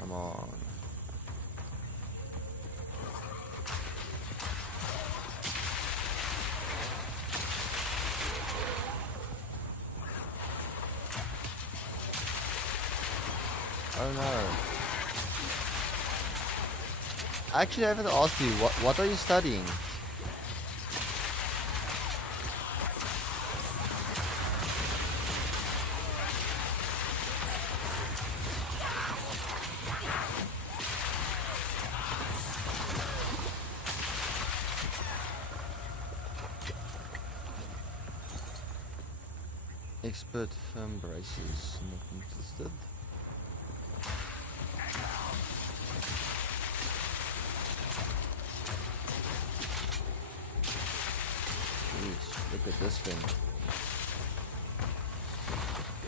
Come on. Oh no. Actually, I haven't asked you, what are you studying? Expert firm braces, not interested. Jeez, look at this thing.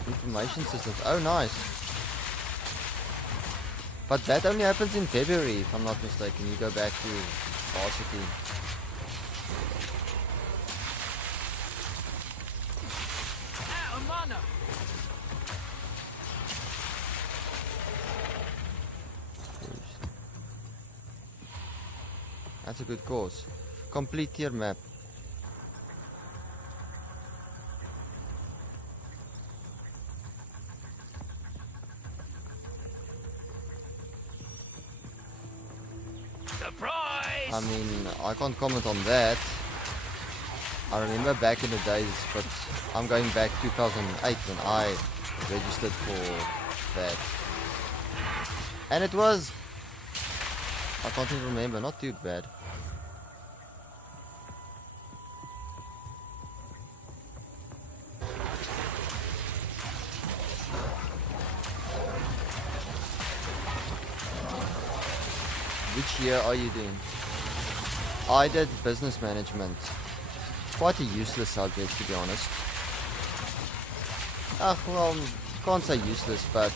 Information systems. Oh, nice. But that only happens in February, if I'm not mistaken. You go back to varsity. That's a good course. Complete tier map. Surprise! I mean, I can't comment on that. I remember back in the days, but I'm going back 2008 when I registered for that. And it was, I can't even remember, not too bad. Which year are you doing? I did business management. Quite a useless subject, to be honest. Well, can't say useless, but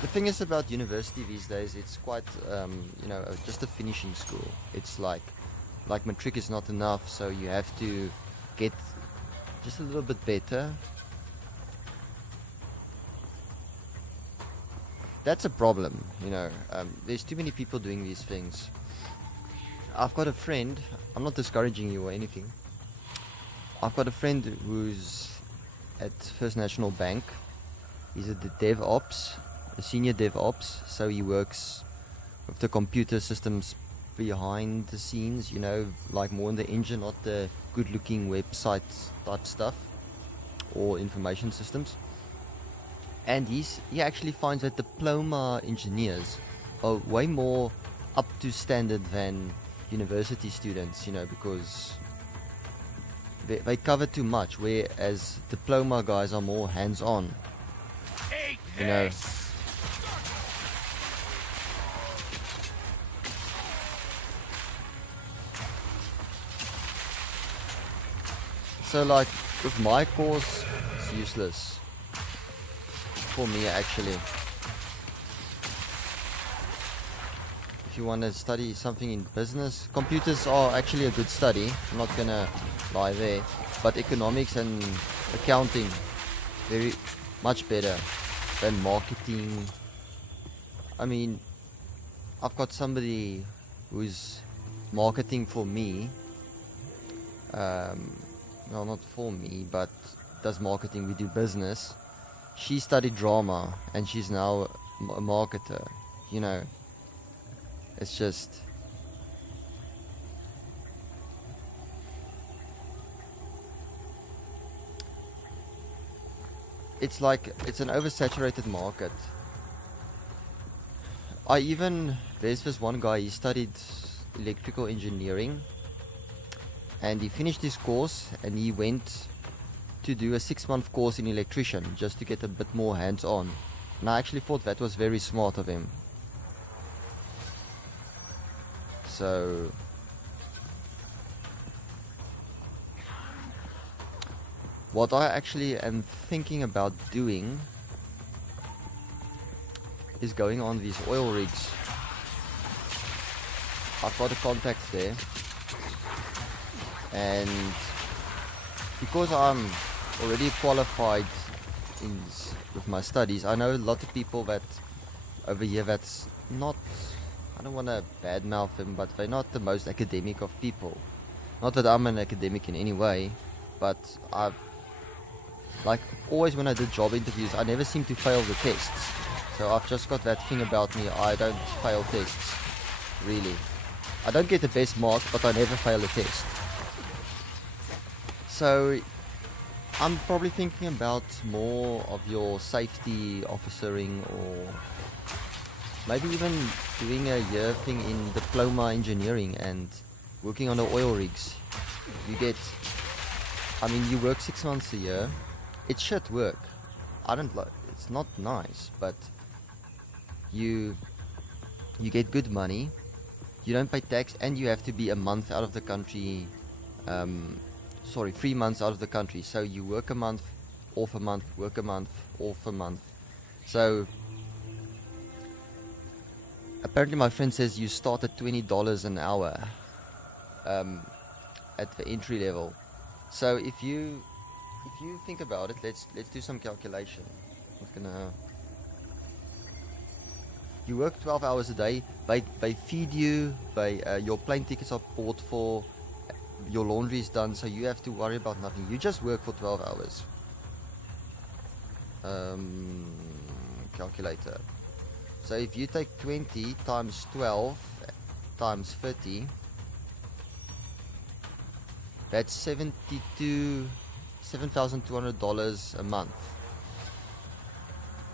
the thing is about university these days, it's quite, just a finishing school. It's like matric is not enough, so you have to get just a little bit better. That's a problem, there's too many people doing these things. I've got a friend, I'm not discouraging you or anything. I've got a friend who's at First National Bank. He's a DevOps, a senior DevOps, so he works with the computer systems behind the scenes, like more in the engine, not the good looking website type stuff or information systems. And he actually finds that diploma engineers are way more up to standard than university students, because they cover too much, whereas diploma guys are more hands-on. So like with my course, it's useless. For me, actually. If you want to study something in business, computers are actually a good study. I'm not gonna lie there. But economics and accounting, very much better than marketing. I mean, I've got somebody who's marketing for me. Well, not for me, but does marketing. We do business. She studied drama and she's now a marketer, It's just... It's like, it's an oversaturated market. There's this one guy, he studied electrical engineering and he finished his course and he went to do a 6-month course in electrician just to get a bit more hands-on. And I actually thought that was very smart of him. So what I actually am thinking about doing is going on these oil rigs. I've got a contact there, and because I'm already qualified with my studies. I know a lot of people that over here that's not, I don't want to badmouth them, but they're not the most academic of people. Not that I'm an academic in any way, but I've, like, always when I did job interviews, I never seem to fail the tests. So I've just got that thing about me, I don't fail tests, really. I don't get the best mark, but I never fail a test. So I'm probably thinking about more of your safety officering, or maybe even doing a year thing in diploma engineering and working on the oil rigs. You get, I mean, you work 6 months a year. It's shit work. I don't like, it's not nice, but you get good money. You don't pay tax, and you have to be a month out of the country. 3 months out of the country. So you work a month, off a month, work a month, off a month. So apparently my friend says you start at $20 an hour at the entry level. So if you think about it, let's do some calculation. You work 12 hours a day. They feed you. Your plane tickets are bought for. Your laundry is done, so you have to worry about nothing. You just work for 12 hours. Calculator. So if you take 20 times 12 times 30, that's $7,200 a month.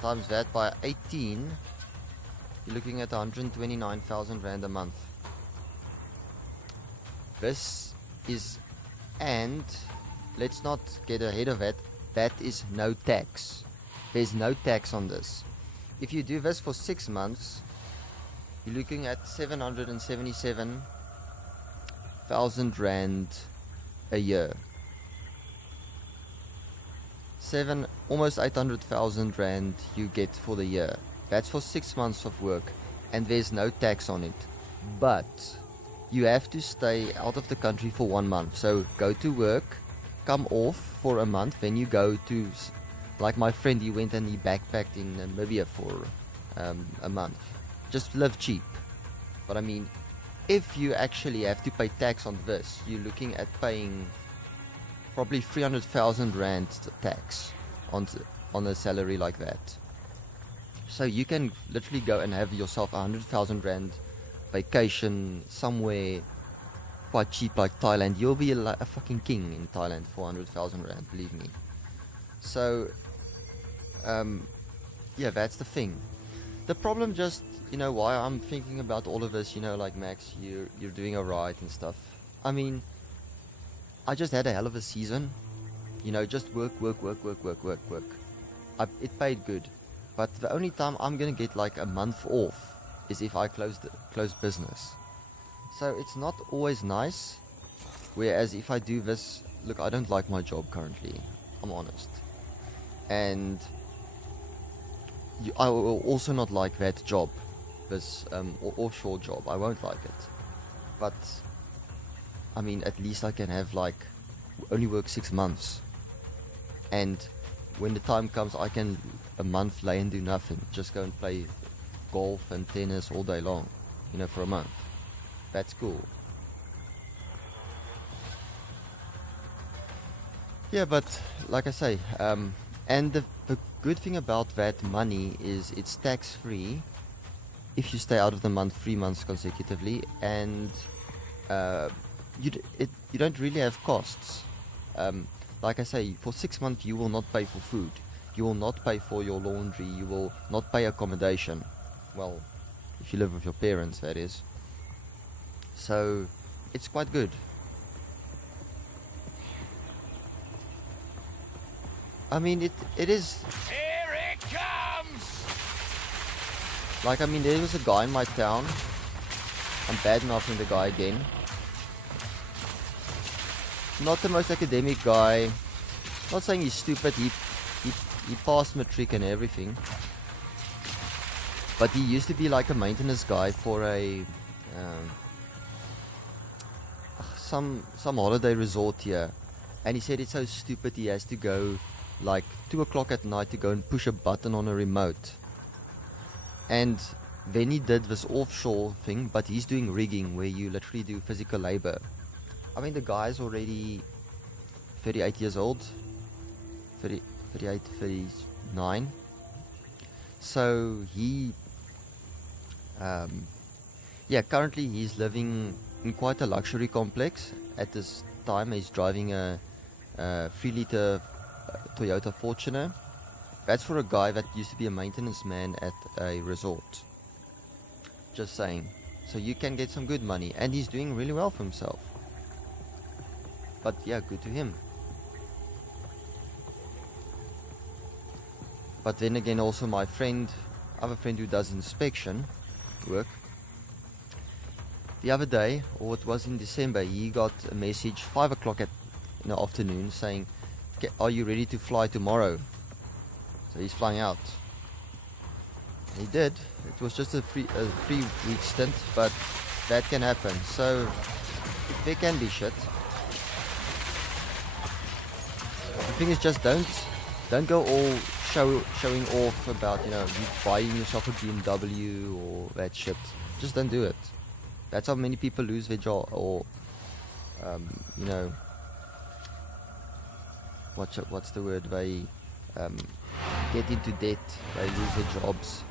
Times that by 18, you're looking at 129,000 Rand a month. This is, and let's not get ahead of it, that is no tax. There's no tax on this. If you do this for 6 months, you're looking at 777,000 Rand a year. Almost 800,000 Rand you get for the year. That's for 6 months of work, and there's no tax on it. But you have to stay out of the country for 1 month. So go to work, come off for a month, then you go to, like my friend, he went and he backpacked in Namibia for a month. Just live cheap. But I mean, if you actually have to pay tax on this, you're looking at paying probably 300,000 Rand tax on a salary like that. So you can literally go and have yourself 100,000 Rand vacation somewhere quite cheap, like Thailand. You'll be a fucking king in Thailand for 100,000 Rand, believe me. So yeah, that's the thing. The problem, just, why I'm thinking about all of this, like, Max, you're doing alright and stuff. I mean, I just had a hell of a season. Just work. It paid good. But the only time I'm gonna get like a month off is if I close business. So it's not always nice. Whereas if I do this, look, I don't like my job currently. I'm honest. And I will also not like that job, this offshore job. I won't like it. But I mean, at least I can have only work 6 months, and when the time comes, I can a month lay and do nothing, just go and play golf and tennis all day long, for a month. That's cool. Yeah, but like I say, and the good thing about that money is it's tax free if you stay out of the month 3 months consecutively, and you don't really have costs. Like I say, for 6 months you will not pay for food, you will not pay for your laundry, you will not pay accommodation. Well, if you live with your parents, that is. So it's quite good. I mean, it is. Here it comes! Like, I mean, there was a guy in my town. I'm bad-mouthing the guy again. Not the most academic guy. Not saying he's stupid. He passed matric and everything. But he used to be like a maintenance guy for a some holiday resort here. And he said it's so stupid he has to go like 2 o'clock at night to go and push a button on a remote. And then he did this offshore thing, but he's doing rigging where you literally do physical labor. I mean, the guy's already 38 years old, 30, 38, 39. So he, currently he's living in quite a luxury complex. At this time, he's driving a 3-liter Toyota Fortuner. That's for a guy that used to be a maintenance man at a resort. Just saying. So you can get some good money, and he's doing really well for himself. But yeah, good to him. But then again, also my friend, I have a friend who does inspection work. The other day, or it was in December, he got a message 5 o'clock in the afternoon saying, "Are you ready to fly tomorrow?" So he's flying out. He did. It was just a 3-week stint, but that can happen. So there can be shit. The thing is, just don't go all showing off about, you buying yourself a BMW or that shit. Just don't do it. That's how many people lose their job, or what's the word? They get into debt. They lose their jobs.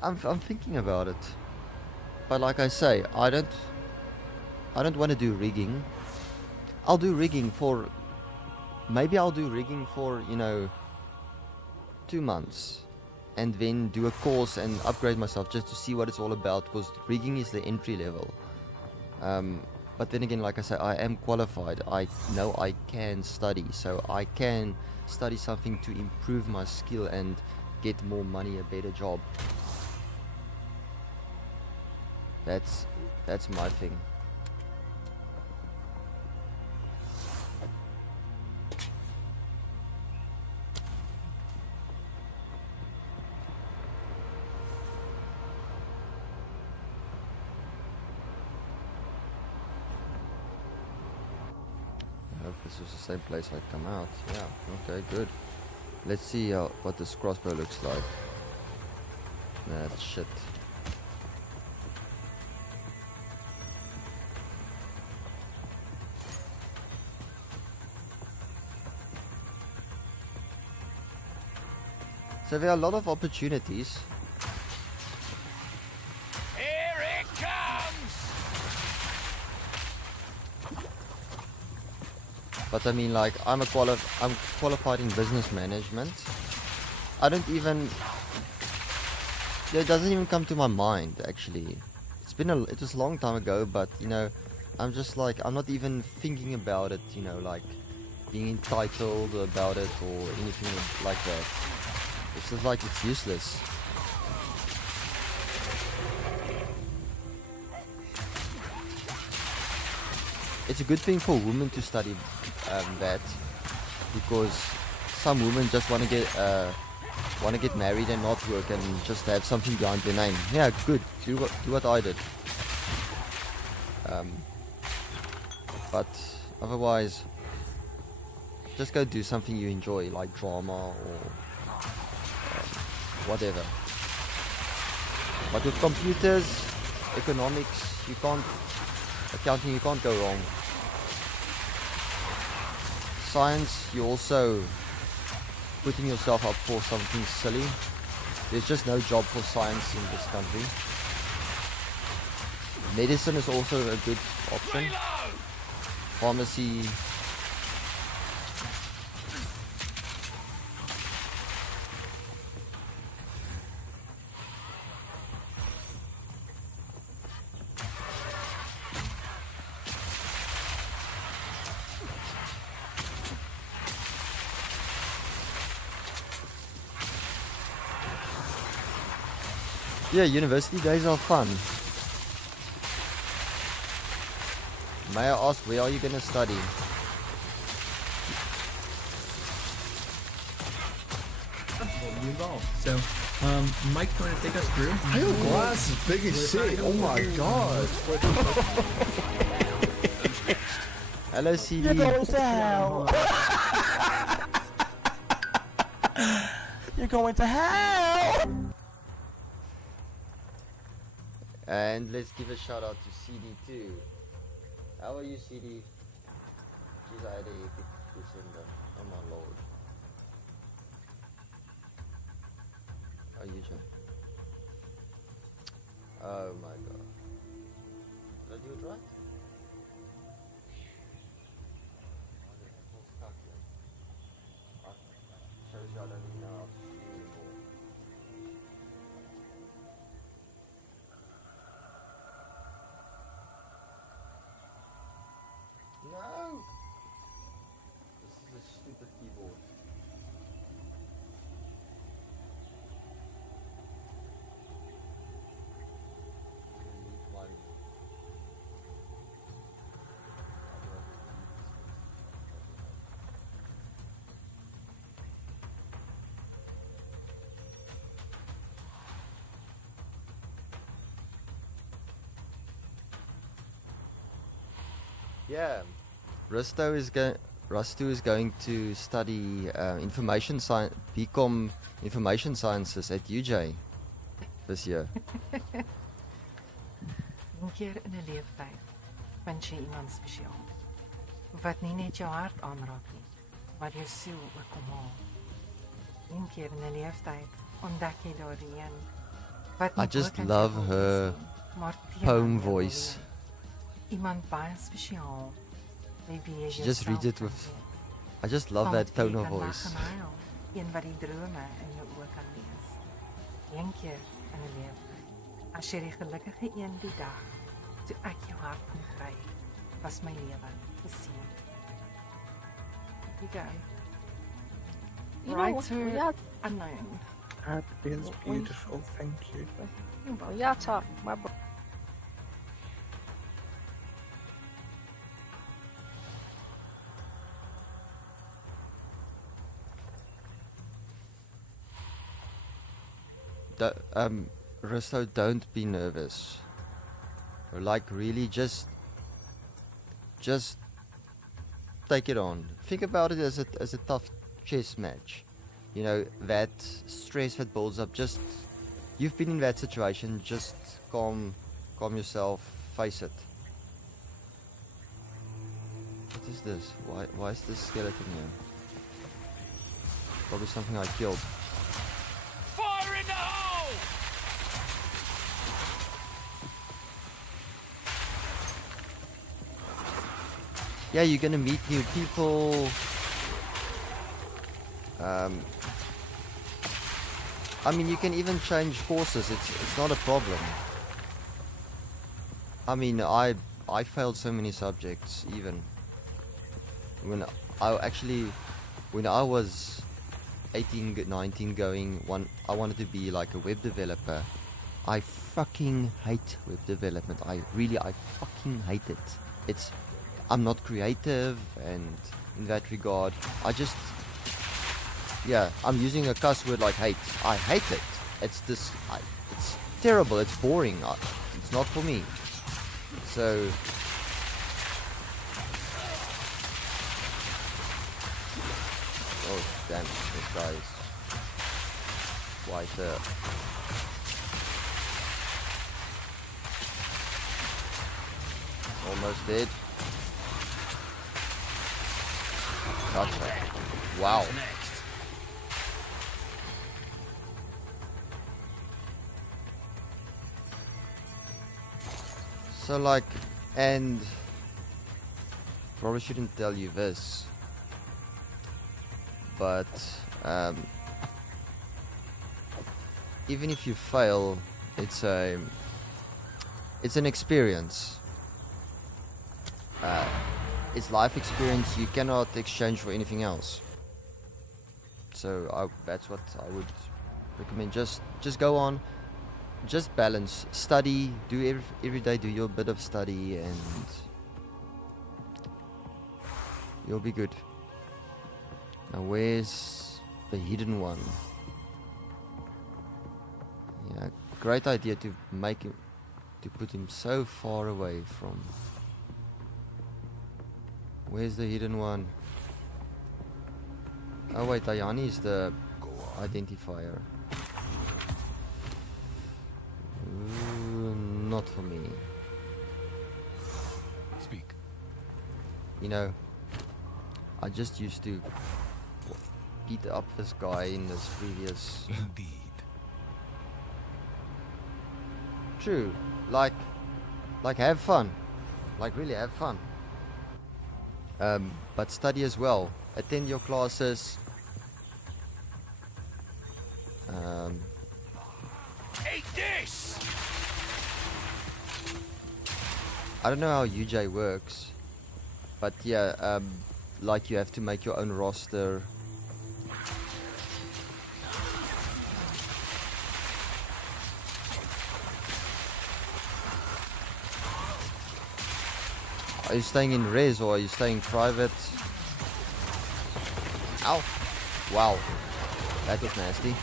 I'm thinking about it, but like I say, I don't want to do rigging. I'll do rigging for 2 months, and then do a course and upgrade myself just to see what it's all about, because rigging is the entry level. But then again, like I say, I am qualified. I know I can study, so I can study something to improve my skill and get more money, a better job. That's my thing. I hope this is the same place I come out. Yeah, okay, good. Let's see what this crossbow looks like. Nah, that's shit. So there are a lot of opportunities. Here it comes! But I mean, like, I'm qualified in business management. I don't even, it doesn't even come to my mind, actually. It was a long time ago, but I'm just like, I'm not even thinking about it, like being entitled about it or anything like that. It's just like, it's useless. It's a good thing for women to study that, because some women just want to get married and not work and just have something behind their name. Yeah, good. Do what I did. But otherwise, just go do something you enjoy, like drama or whatever. But with computers, economics, accounting, you can't go wrong. Science, you're also putting yourself up for something silly. There's just no job for science in this country. Medicine is also a good option. Pharmacy. Yeah, university days are fun. May I ask, where are you going to study? Involved. So, Mike, you want to take us through? Your glass is big as shit. Oh my god. Hello, CD. You're going to hell. You're going to hell. And let's give a shout out to CD too. How are you, CD? Jeez, I had a epic December. Oh my lord. How are you, Joe? Oh my god. Did I do it right? Shows you I don't even know how to do it anymore. No! This is a stupid keyboard. Delete one. Yeah, Rusto is going to study information science, BCom information sciences at UJ this year. Een keer in 'n leeftyd vind jy iemand spesiaal. Wat nie net jou hart aanraak nie, maar jou siel ook kom haal. Een keer in 'n leeftyd ontdek jy daarin wat nie I just ook in love jou her is nie, maar teenoor poem jou voice. wil. Iemand baie spesiaal. Wie jy She just reads it jouself with. kan wees. I just love Van that wie jy tone of kan voice. lag en huil, een wat die drome in jou oë kan lees. Een keer in 'n leeftyd, as jy die gelukkige een die dag, toe ek jou hart kon kry, was my lewe geseën. You go. You know, Writer yeah, unknown. That is beautiful. Thank you. yeah, talk, my bro. Rusto, don't be nervous. Like really, just take it on. Think about it as a tough chess match. You know, that stress that builds up. Just you've been in that situation. Just calm yourself. Face it. What is this? Why is this skeleton here? Probably something I killed. Fire in the hole! Yeah, you're gonna meet new people. I mean, you can even change courses. It's not a problem. I mean, I failed so many subjects. Even when I was 18, 19, I wanted to be like a web developer. I fucking hate web development. I fucking hate it. I'm not creative, and in that regard, I'm using a cuss word like hate. I hate it. It's terrible. It's boring. It's not for me. So, oh damn, this guy is quite almost dead. Gotcha. Wow. Next. So like, and probably shouldn't tell you this, but even if you fail, it's an experience. It's life experience you cannot exchange for anything else. So that's what I would recommend. Just go on. Just balance. Study. Do every day. Do your bit of study, and you'll be good. Now, where's the hidden one? Yeah, great idea to put him so far away from. Where's the hidden one? Oh wait, Ayani is the identifier. Ooh, not for me. Speak. You know, I just used to beat up this guy in this previous... Indeed. True, like have fun. Like really have fun. But study as well. Attend your classes. Eat this! I don't know how UJ works, but yeah, like you have to make your own roster. Are you staying in res or are you staying private? Ow! Wow, that was nasty.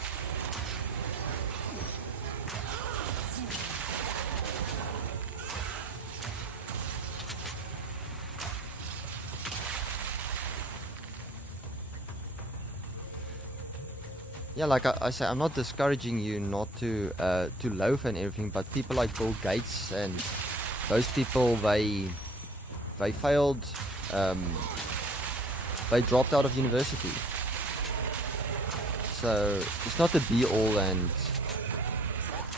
Yeah, like I say, I'm not discouraging you not to loaf and everything, but people like Bill Gates and those people, they failed, they dropped out of university. So it's not the be all and,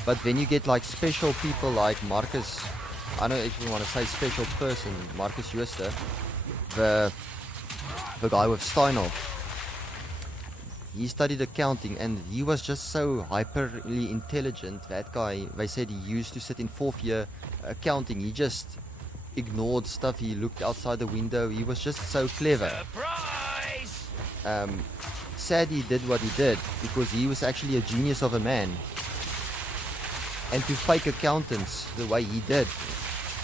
but then you get like special people like Marcus, I don't even want to say special person, Marcus Juster, the guy with Steinhoff. He studied accounting and he was just so hyperly intelligent. That guy, they said he used to sit in 4th year accounting. He just ignored stuff. He looked outside the window. He was just so clever. Surprise! Sad he did what he did because he was actually a genius of a man. And to fake accountants the way he did,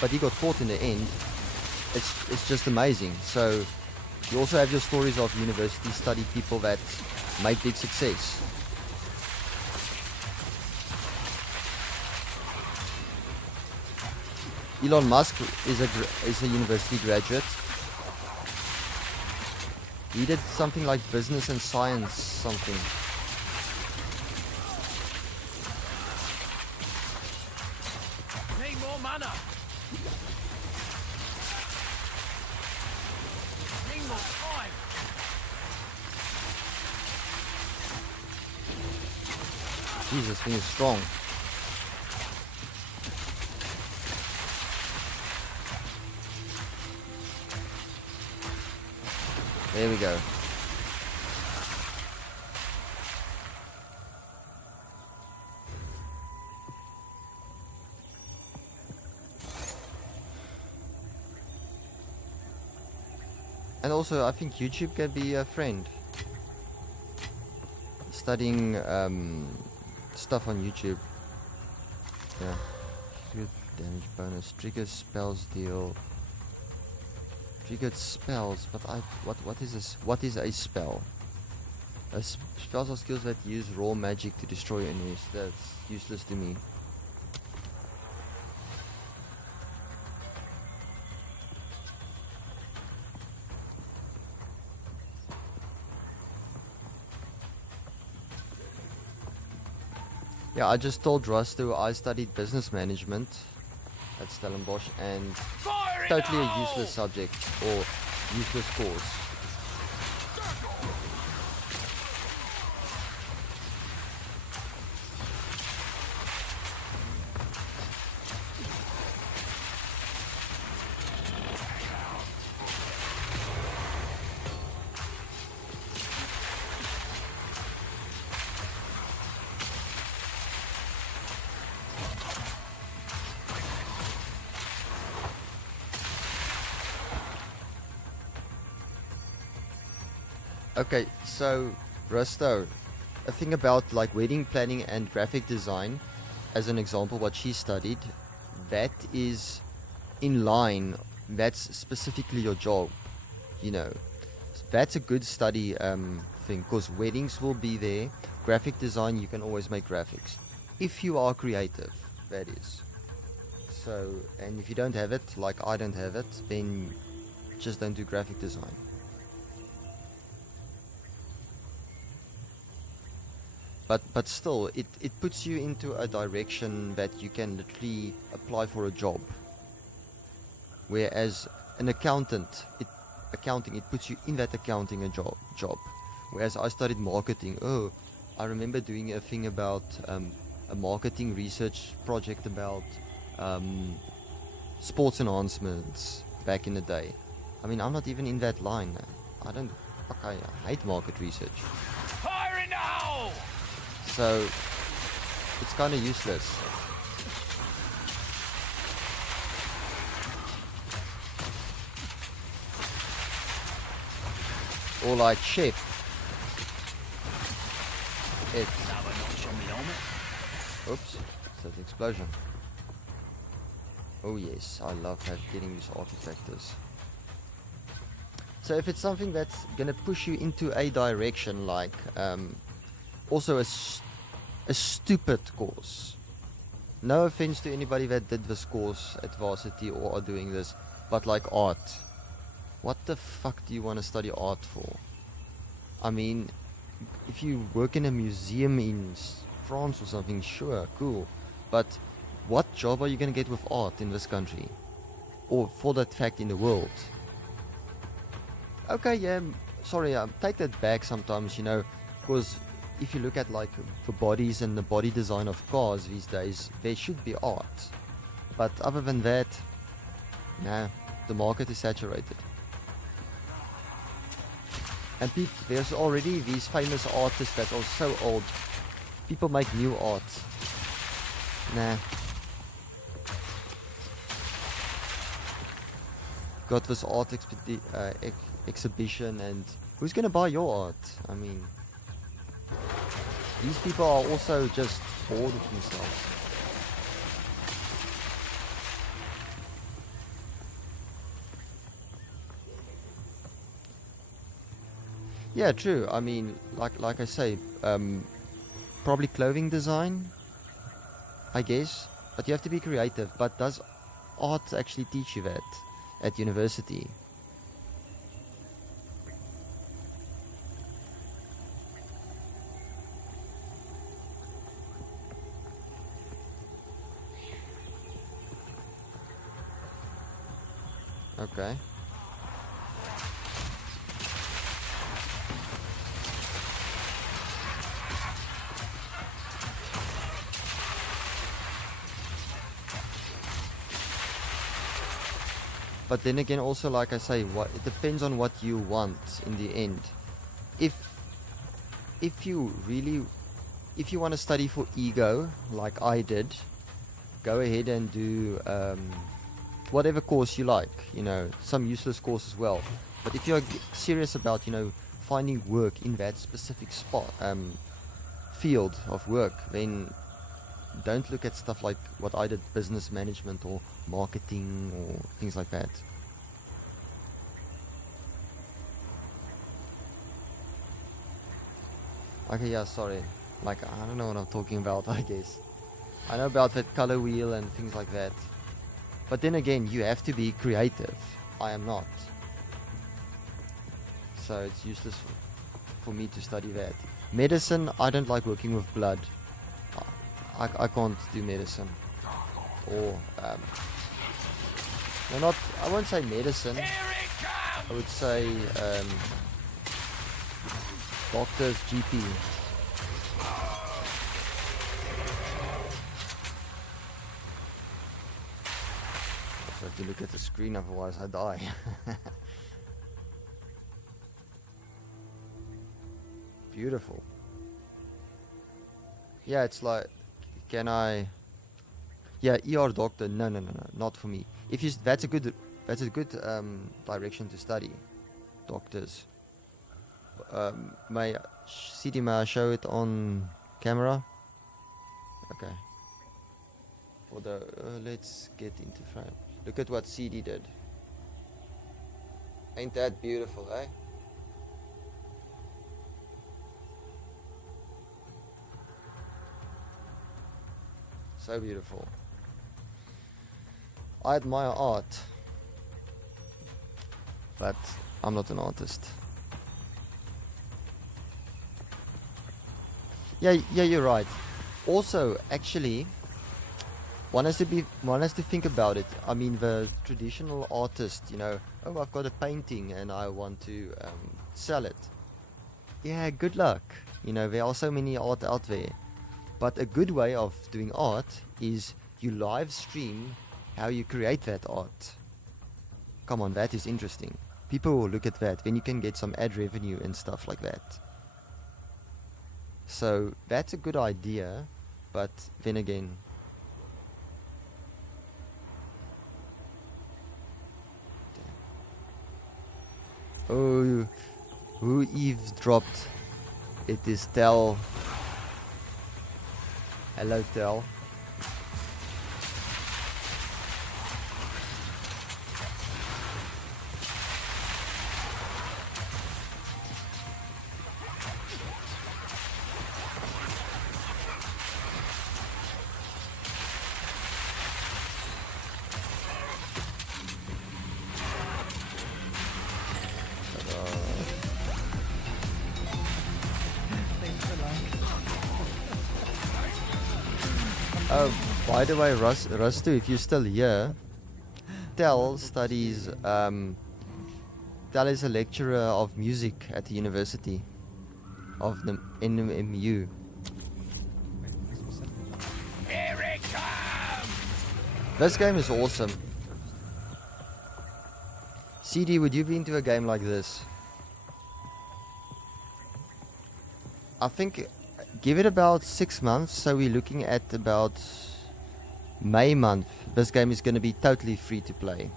but he got caught in the end. It's just amazing. So you also have your stories of university study people that made big success. Elon Musk is a university graduate. He did something like business and science something. Need more mana. Need more time. Jesus, this thing is strong. There we go. And also, I think YouTube can be a friend. Studying stuff on YouTube. Yeah. Good damage bonus. Trigger spells deal. Triggered spells, but what is this? What is a spell? Spells are skills that use raw magic to destroy enemies. That's useless to me. Yeah, I just told Rusto I studied business management at Stellenbosch and Fire in totally the a hole! useless subject or useless course. Okay, so Rusto, a thing about like wedding planning and graphic design, as an example, what she studied, that is in line. That's specifically your job, you know. That's a good study thing because weddings will be there. Graphic design, you can always make graphics if you are creative. That is. So, and if you don't have it, like I don't have it, then just don't do graphic design. But still, it puts you into a direction that you can literally apply for a job. Whereas an accounting, it puts you in that accounting a job. Whereas I studied marketing. Oh, I remember doing a thing about a marketing research project about sports enhancements back in the day. I mean, I'm not even in that line. I hate market research. Fire in the hole! So it's kind of useless. Or like chef. It's Another notch on me helmet. oops, that's an explosion. Oh yes, I love getting these artifactors. So if it's something that's gonna push you into a direction, like also a stupid course. No offense to anybody that did this course at varsity or are doing this, but like art. What the fuck do you want to study art for? I mean, if you work in a museum in France or something, sure, cool. But what job are you going to get with art in this country? Or for that fact in the world? Okay, yeah, sorry, take that back sometimes, you know, because if you look at like the bodies and the body design of cars these days, there should be art. But other than that, nah, the market is saturated. And there's already these famous artists that are so old. People make new art. Nah. Got this art exhibition, and who's gonna buy your art? I mean, these people are also just bored of themselves. Yeah, true. I mean, like I say, probably clothing design, I guess. But you have to be creative. But does art actually teach you that at university? Okay. But then again, also like I say, it depends on what you want in the end. If you want to study for ego, like I did, go ahead and do whatever course you like. You know, some useless course as well. But if you're serious about, you know, finding work in that specific field of work, then don't look at stuff like what I did, business management or marketing or things like that. Okay, yeah, sorry. Like, I don't know what I'm talking about, I guess. I know about that color wheel and things like that. But then again, you have to be creative. I am not. So it's useless for me to study that. Medicine, I don't like working with blood. I can't do medicine. Or, no, not, I won't say medicine. Here it comes! I would say, doctors, GP. I have to look at the screen, otherwise I die. Beautiful. Yeah, it's like, can I? Yeah, ER doctor. No, not for me. If you, that's a good direction to study. Doctors. May I show it on camera? Okay. For the let's get into frame. Look at what CD did. Ain't that beautiful, eh? So beautiful. I admire art. but I'm not an artist. Yeah, you're right. Also, actually, one has to think about it. I mean, the traditional artist, you know, oh, I've got a painting and I want to sell it. Yeah, good luck. You know, there are so many art out there. But a good way of doing art is you live stream how you create that art. Come on, that is interesting. People will look at that. Then you can get some ad revenue and stuff like that. So that's a good idea, but then again, oh, who eavesdropped? It is Tel. Hello, Tel. Oh, by the way, Rustu, if you're still here, Tel studies, Tel is a lecturer of music at the University of the NMU. Here it comes! This game is awesome. CD, would you be into a game like this? I think give it about 6 months, so we're looking at about May month. This game is going to be totally free to play.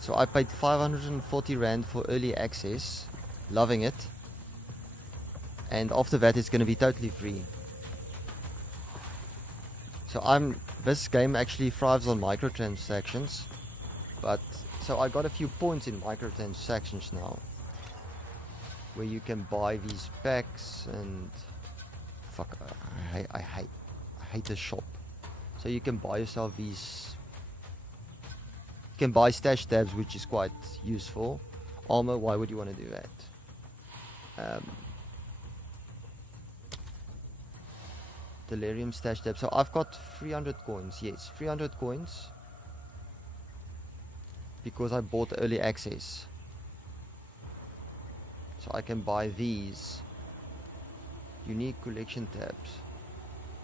So I paid 540 Rand for early access, loving it. And after that it's going to be totally free. So this game actually thrives on microtransactions, but so I got a few points in microtransactions now, where you can buy these packs and fuck, I hate the shop. So you can buy yourself these. You can buy stash tabs, which is quite useful. Armor, why would you want to do that? Delirium stash tab. So I've got 300 coins. Yes, 300 coins. Because I bought early access. So I can buy these. Unique collection tabs.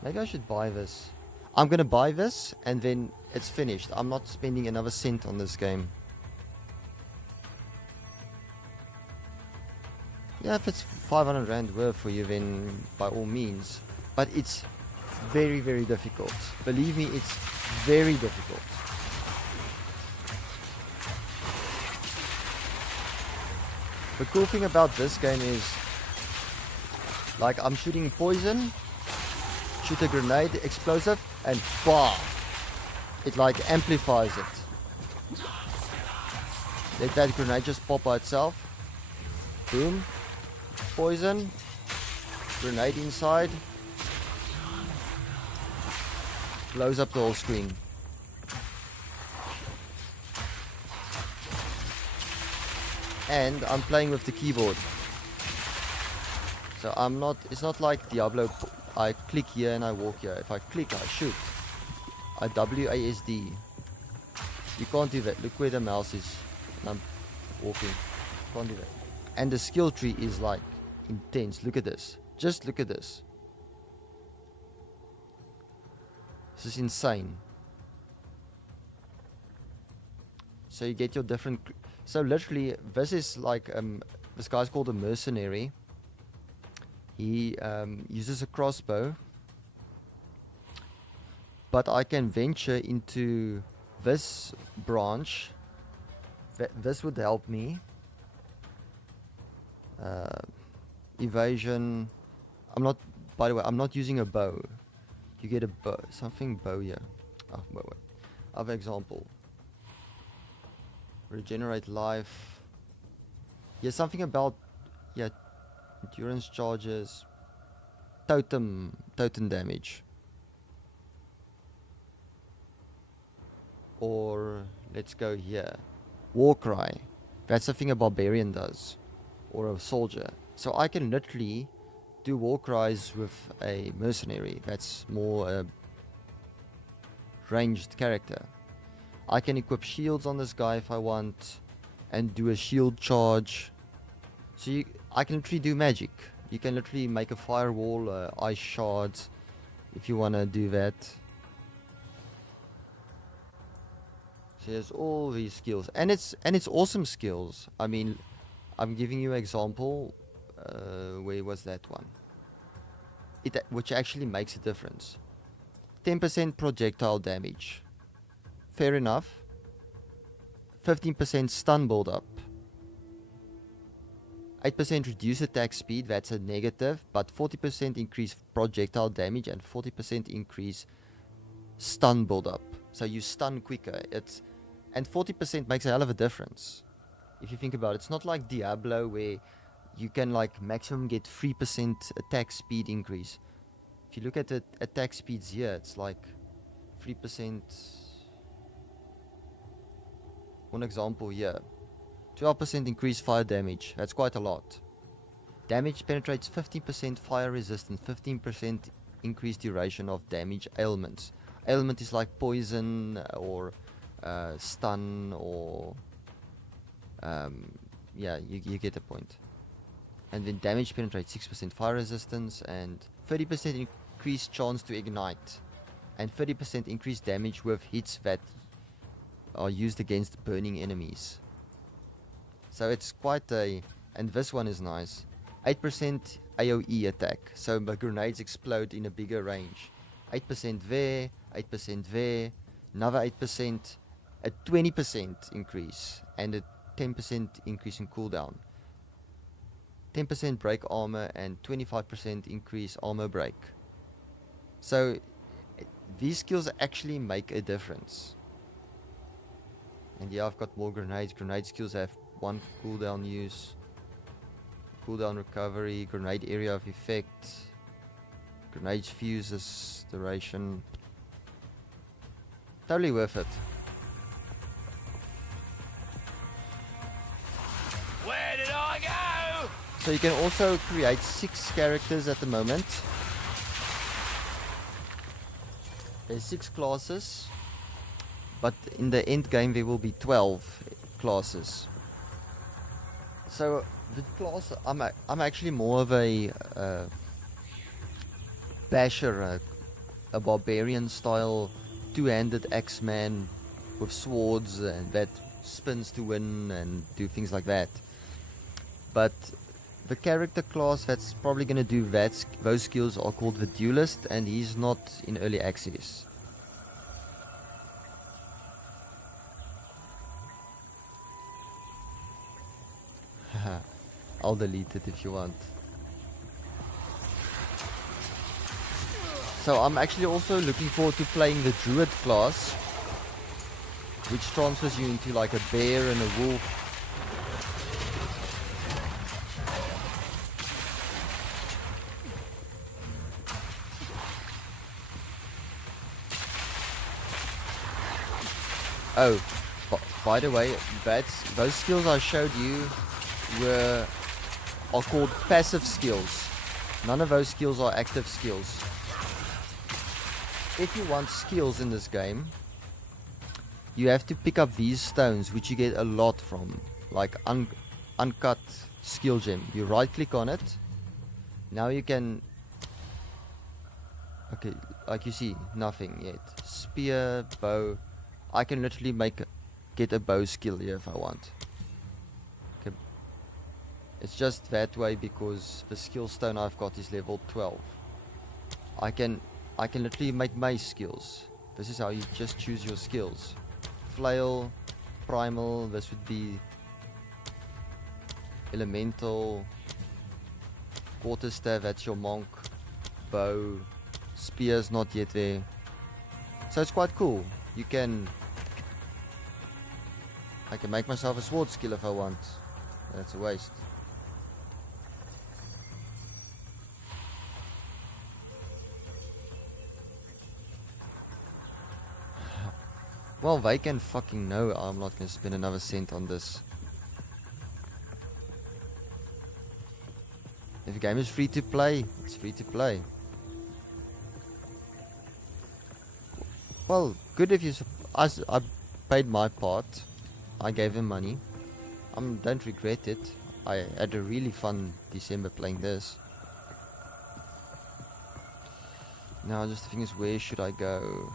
Maybe I should buy this. I'm gonna buy this and then it's finished. I'm not spending another cent on this game. Yeah, if it's 500 Rand worth for you, then by all means. But it's very, very difficult. Believe me, it's very difficult. The cool thing about this game is, like, I'm shooting poison, shoot a grenade, explosive, and BAH! It like amplifies it. Let that grenade just pop by itself. Boom. Poison. Grenade inside. Blows up the whole screen. And I'm playing with the keyboard. So it's not like Diablo. I click here and I walk here. If I click, I shoot. I WASD. You can't do that. Look where the mouse is. And I'm walking. Can't do that. And the skill tree is like intense. Look at this. Just look at this. This is insane. So you get your different. So literally, this is like this guy's called a mercenary. He uses a crossbow, but I can venture into this branch. This would help me. Evasion. By the way, I'm not using a bow. You get a bow, something bow here. Oh, wait. Other example. Regenerate life. Yeah, something about, yeah, endurance charges. Totem damage. Or let's go here. War cry. That's the thing a barbarian does, or a soldier. So I can literally do war cries with a mercenary. That's more a ranged character. I can equip shields on this guy if I want, and do a shield charge. So I can literally do magic. You can literally make a firewall, ice shards, if you want to do that. So there's all these skills, and it's awesome skills. I mean, I'm giving you an example. Where was that one? Which actually makes a difference. 10% projectile damage. Fair enough. 15% stun build up. 8% reduce attack speed, that's a negative, but 40% increase projectile damage and 40% increase stun build up. So you stun quicker. And 40% makes a hell of a difference. If you think about it, it's not like Diablo where you can like maximum get 3% attack speed increase. If you look at the attack speeds here, it's like 3%. One example here. 12% increased fire damage. That's quite a lot. Damage penetrates 15% fire resistance, 15% increased duration of damage ailments. Ailment is like poison or stun or yeah, you get the point. And then damage penetrates 6% fire resistance and 30% increased chance to ignite and 30% increased damage with hits that are used against burning enemies. So it's quite a, and this one is nice. 8% AoE attack, so the grenades explode in a bigger range. 8% there, 8% there, another 8%, a 20% increase, and a 10% increase in cooldown. 10% break armor and 25% increase armor break. So these skills actually make a difference. And yeah, I've got more grenades. Grenade skills have 1 cooldown use, cooldown recovery, grenade area of effect, grenade fuses duration. Totally worth it. Where did I go? So you can also create 6 characters at the moment. There's 6 classes, but in the end game there will be 12 classes. So the class, I'm actually more of a basher, a barbarian style, 2-handed axeman with swords and that spins to win and do things like that. But the character class that's probably going to do that, those skills are called the duelist, and he's not in early access. I'll delete it if you want. So I'm actually also looking forward to playing the druid class, which transfers you into like a bear and a wolf. Oh, by the way, those skills I showed you are called passive skills. None of those skills are active skills. If you want skills in this game, you have to pick up these stones, which you get a lot from, like uncut skill gem. You right click on it. Now you can, okay, like you see, nothing yet. Spear, bow. I can literally get a bow skill here if I want. Okay. It's just that way because the skill stone I've got is level 12. I can literally make mace skills. This is how you just choose your skills. Flail, primal, this would be elemental, quarterstaff, that's your monk, bow, spear's not yet there. So it's quite cool. I can make myself a sword skill if I want. That's a waste. Well, they can fucking know I'm not gonna spend another cent on this. If a game is free to play, it's free to play. Well, good if you... I paid my part. I gave him money. Don't regret it. I had a really fun December playing this. Now just the thing is, where should I go?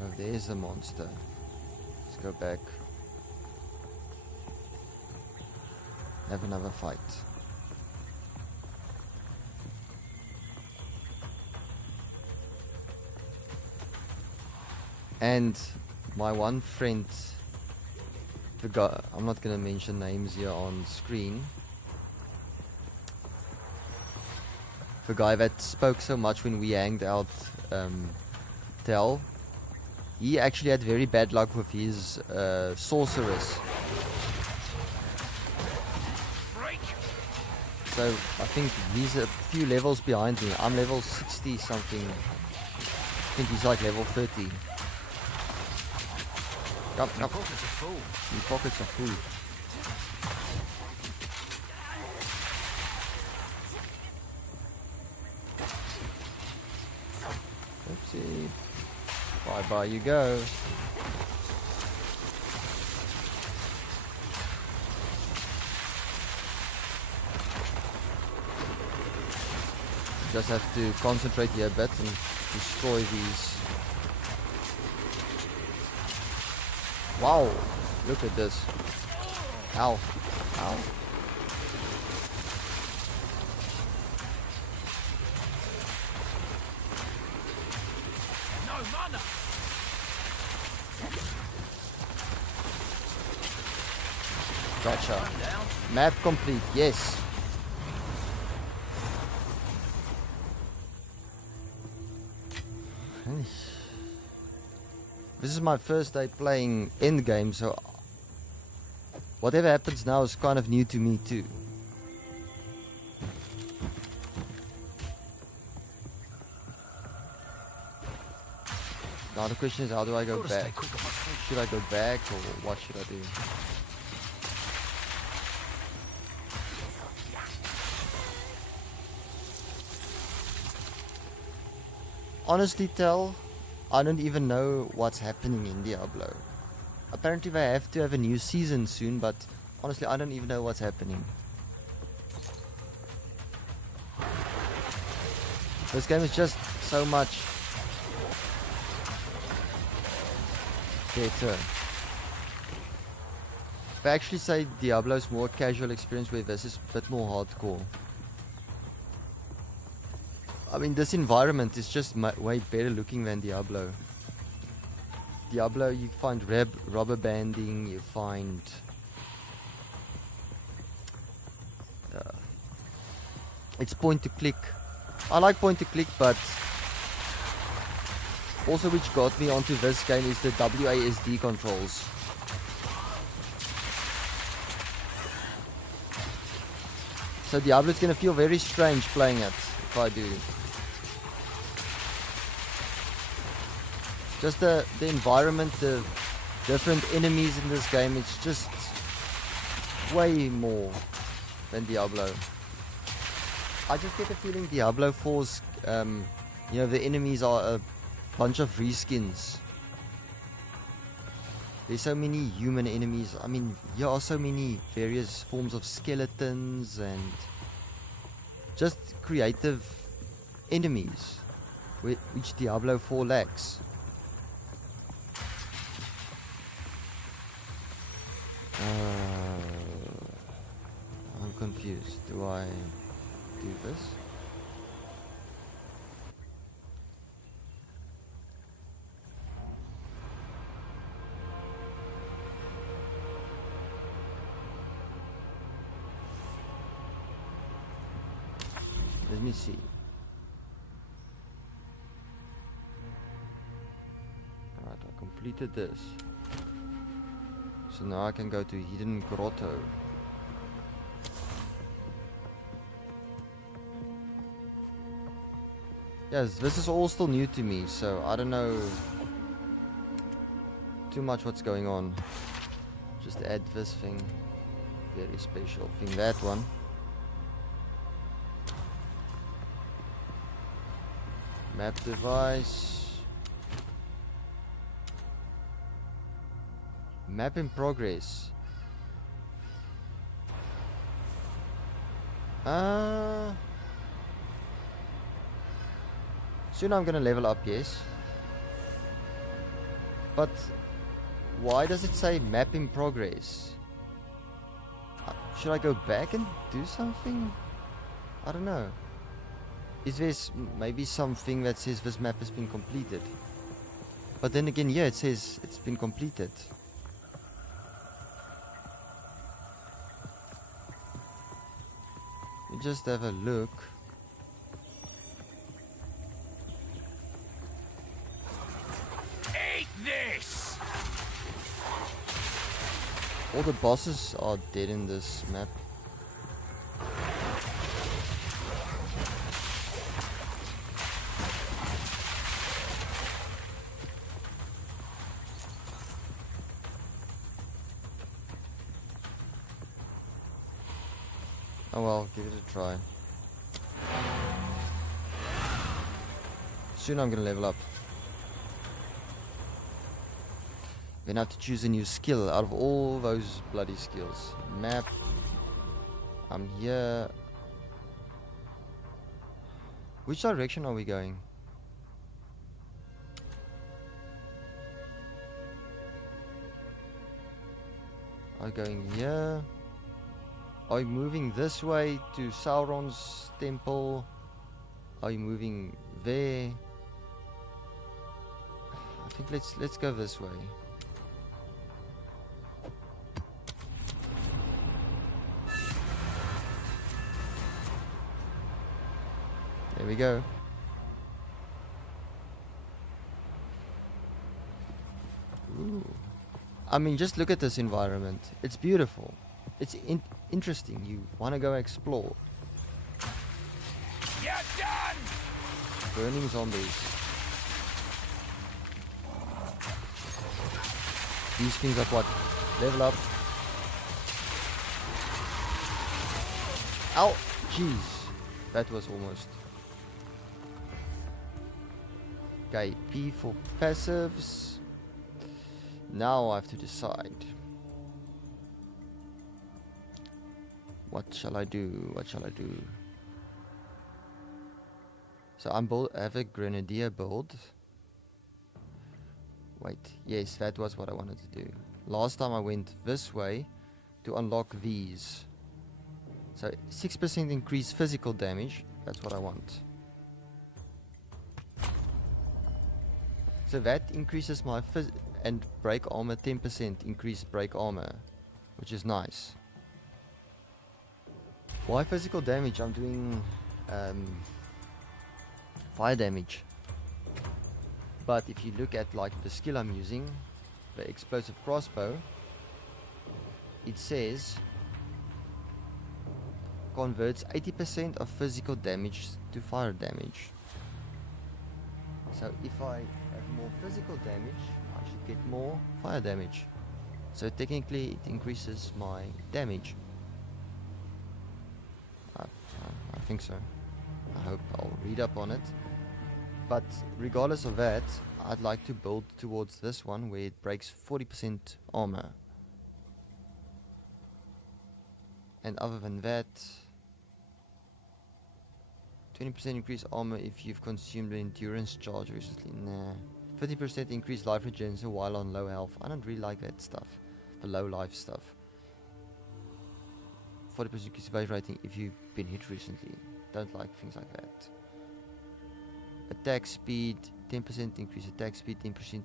Oh, there's the monster. Let's go back. Have another fight. And my one friend, the guy, I'm not gonna mention names here on screen. The guy that spoke so much when we hanged out, Tel, he actually had very bad luck with his sorceress. So I think he's a few levels behind me. I'm level 60 something. I think he's like level 30. Come. My pockets are full. Your pockets are full. Oopsie. Bye you go. Just have to concentrate here a bit and destroy these. Wow, look at this. Ow. Ow. No mana. Gotcha. Map complete, yes. This is my first day playing Endgame, so whatever happens now is kind of new to me too. Now the question is, how do I go Gotta stay back? quick on my feet. Should I go back or what should I do? Honestly, Tel, I don't even know what's happening in Diablo. Apparently they have to have a new season soon, but honestly I don't even know what's happening. This game is just so much better. They actually say Diablo's more casual experience, where this is a bit more hardcore. I mean, this environment is just way better looking than Diablo. Diablo, you find rubber banding, you find it's point to click. I like point to click, but also which got me onto this game is the WASD controls. So Diablo's gonna feel very strange playing it if I do. Just the environment, the different enemies in this game, it's just way more than Diablo. I just get the feeling Diablo 4's, you know, the enemies are a bunch of reskins. There's so many human enemies. I mean, there are so many various forms of skeletons and just creative enemies, which Diablo 4 lacks. I'm confused. Do I do this? Let me see. Alright, I completed this. So now I can go to Hidden Grotto. Yes, this is all still new to me, so I don't know too much what's going on. Just add this thing. Very special thing. That one. Map device. Map in progress. Soon I'm gonna level up, yes. But why does it say map in progress? Should I go back and do something? I don't know. Is there maybe something that says this map has been completed? But then again, yeah, it says it's been completed. You just have a look. Eat this! All the bosses are dead in this map. Oh well, give it a try. Soon I'm gonna level up. Then I have to choose a new skill out of all those bloody skills. Map. I'm here. Which direction are we going? Are we going here? Are you moving this way to Sauron's temple? Are you moving there? I think let's go this way. There we go. Ooh. I mean, just look at this environment. It's beautiful. It's interesting. You want to go explore. You're done! Burning zombies. These things are what? Level up. Ow! Jeez. That was almost. Okay, P for passives. Now I have to decide. What shall I do? What shall I do? So I have a grenadier build. Wait, yes, that was what I wanted to do. Last time I went this way to unlock these. So 6% increased physical damage. That's what I want. So that increases my and break armor 10% increased break armor, which is nice. Why physical damage? I'm doing fire damage. But if you look at like the skill I'm using, the explosive crossbow, it says converts 80% of physical damage to fire damage. So if I have more physical damage, I should get more fire damage. So technically it increases my damage. I think so. I hope I'll read up on it. But regardless of that, I'd like to build towards this one where it breaks 40% armor. And other than that, 20% increased armor if you've consumed an endurance charge recently. Nah. 50% increased life regeneration while on low health. I don't really like that stuff. The low life stuff. 40% increased base rating if you've been hit recently. Don't like things like that. Attack speed, 10% increase attack speed, 10%.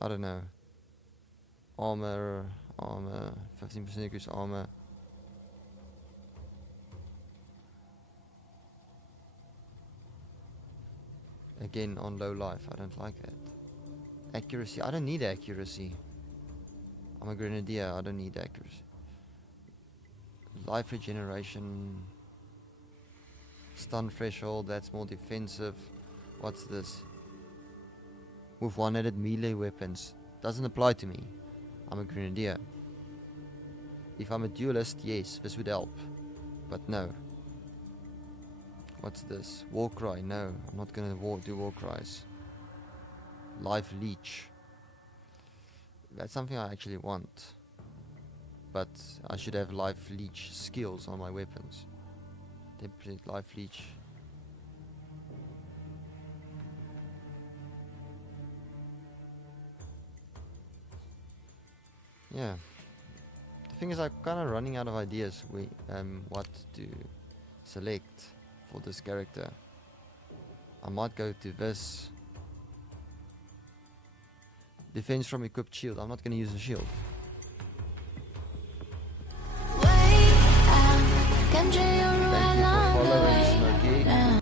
I don't know. Armor, 15% increase armor. Again, on low life, I don't like that. Accuracy, I don't need accuracy. I'm a grenadier, I don't need accuracy. Life regeneration. Stun threshold, that's more defensive. What's this? With one-handed melee weapons. Doesn't apply to me. I'm a grenadier. If I'm a duelist, yes, this would help. But no. What's this? War cry, no. I'm not gonna do war cries. Life leech. That's something I actually want. But I should have life leech skills on my weapons. Template life leech. Yeah. The thing is, I'm kind of running out of ideas what to select for this character. I might go to this. Defense from equipped shield. I'm not going to use a shield. Thank you for following, Smokey.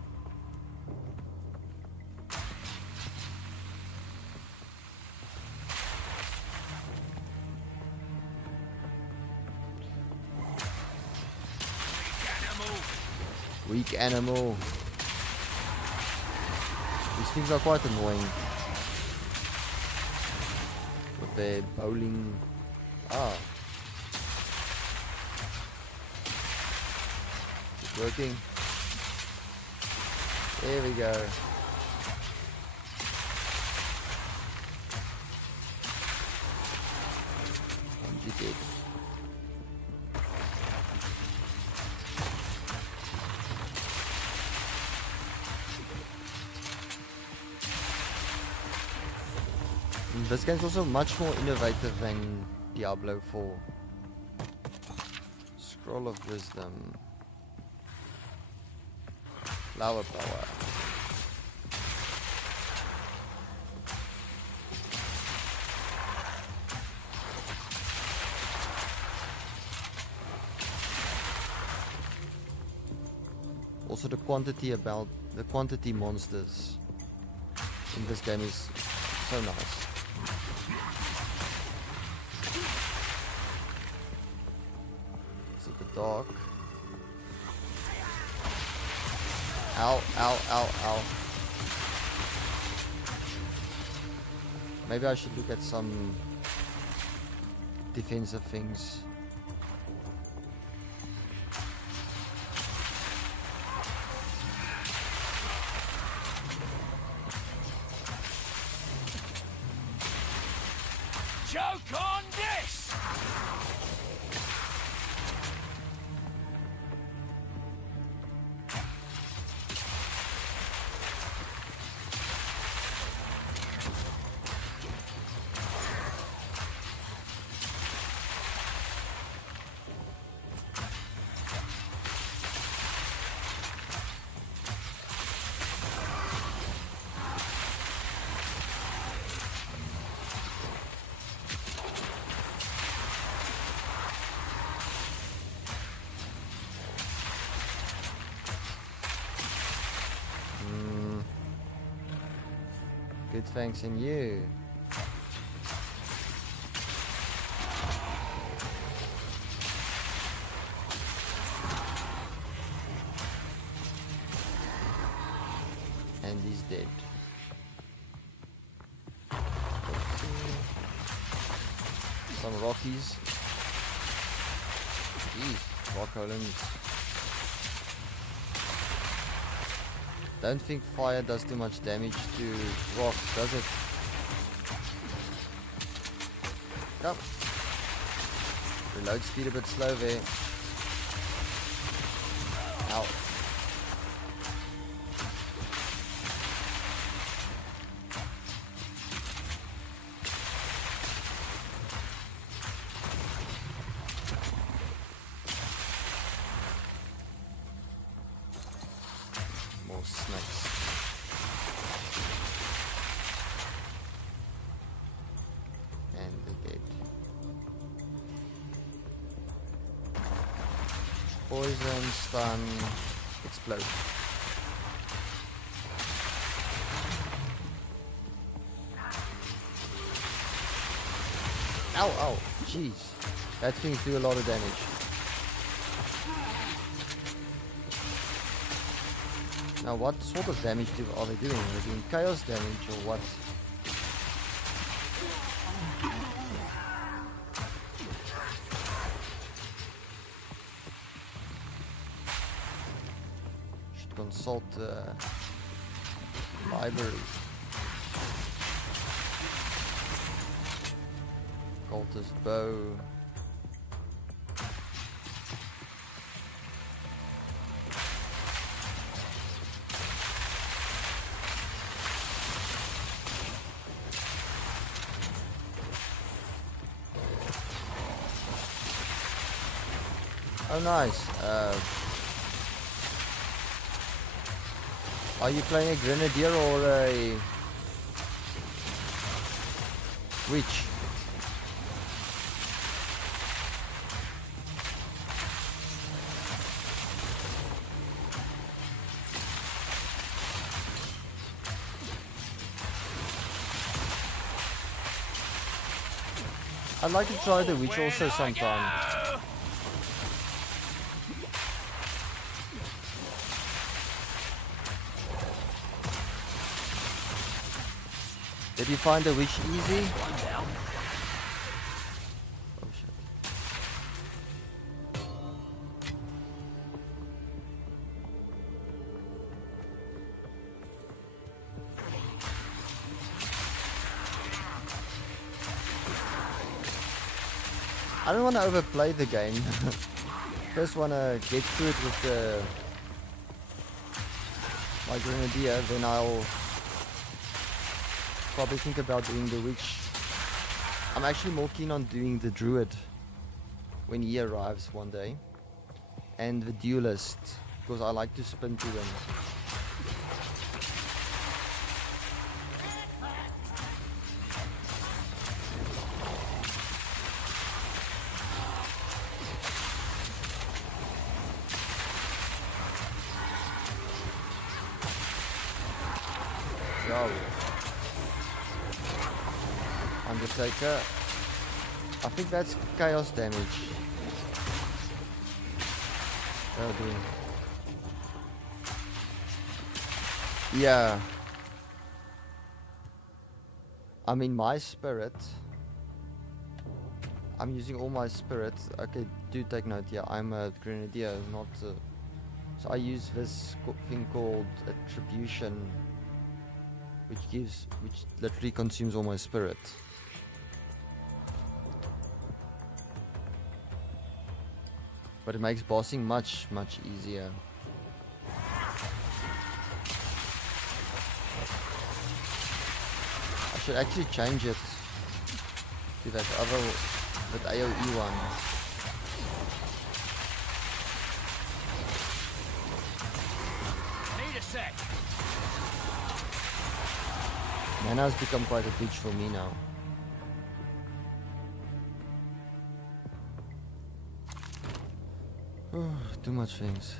Weak animal. These things are quite annoying. With their bowling. Ah. Is it working? There we go. And you did. This game's also much more innovative than Diablo 4. Scroll of Wisdom. Flower Power. Also the quantity monsters in this game is so nice. It's a bit dark. Ow, ow, ow, ow. Maybe I should look at some defensive things. Joke on this! Good thanks in you. And he's dead. Some Rockies. Jeez, rock columns. Don't think fire does too much damage to rocks, does it? Yep. Reload speed a bit slow there. Ow. More snakes. And they're dead. Poison, stun, explode. Ow, ow, jeez. That things do a lot of damage. Now what sort of damage are they doing? They're doing chaos damage or what? Should consult the library. Cultist bow. Oh nice. Are you playing a grenadier or a witch? I'd like to try the witch also sometime. Did you find the witch easy? Oh shit. I don't want to overplay the game. First want to get through it with my grenadier, then I'll probably think about doing the witch. I'm actually more keen on doing the druid when he arrives one day, and the duelist, because I like to spin to them. Yo. Undertaker. I think that's chaos damage. Oh dear. Yeah. I mean my spirit. I'm using all my spirit. Okay, do take note. Yeah, I'm a grenadier, not. So I use this thing called attribution, which literally consumes all my spirit. But it makes bossing much easier. I should actually change it to that AoE one. Need a sec. Mana has become quite a bitch for me now. Too much things.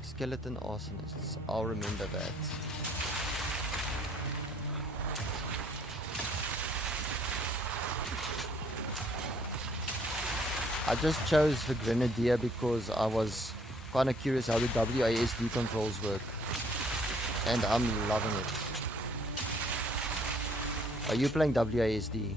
Skeleton arsonists. I'll remember that. I just chose the grenadier because I was kind of curious how the WASD controls work, and I'm loving it. Are you playing WASD?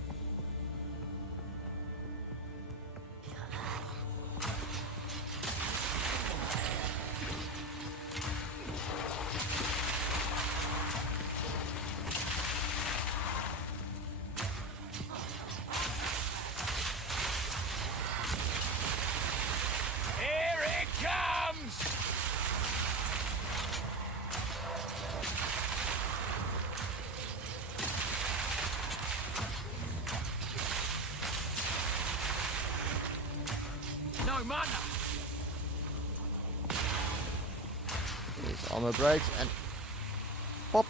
Armor breaks and pop,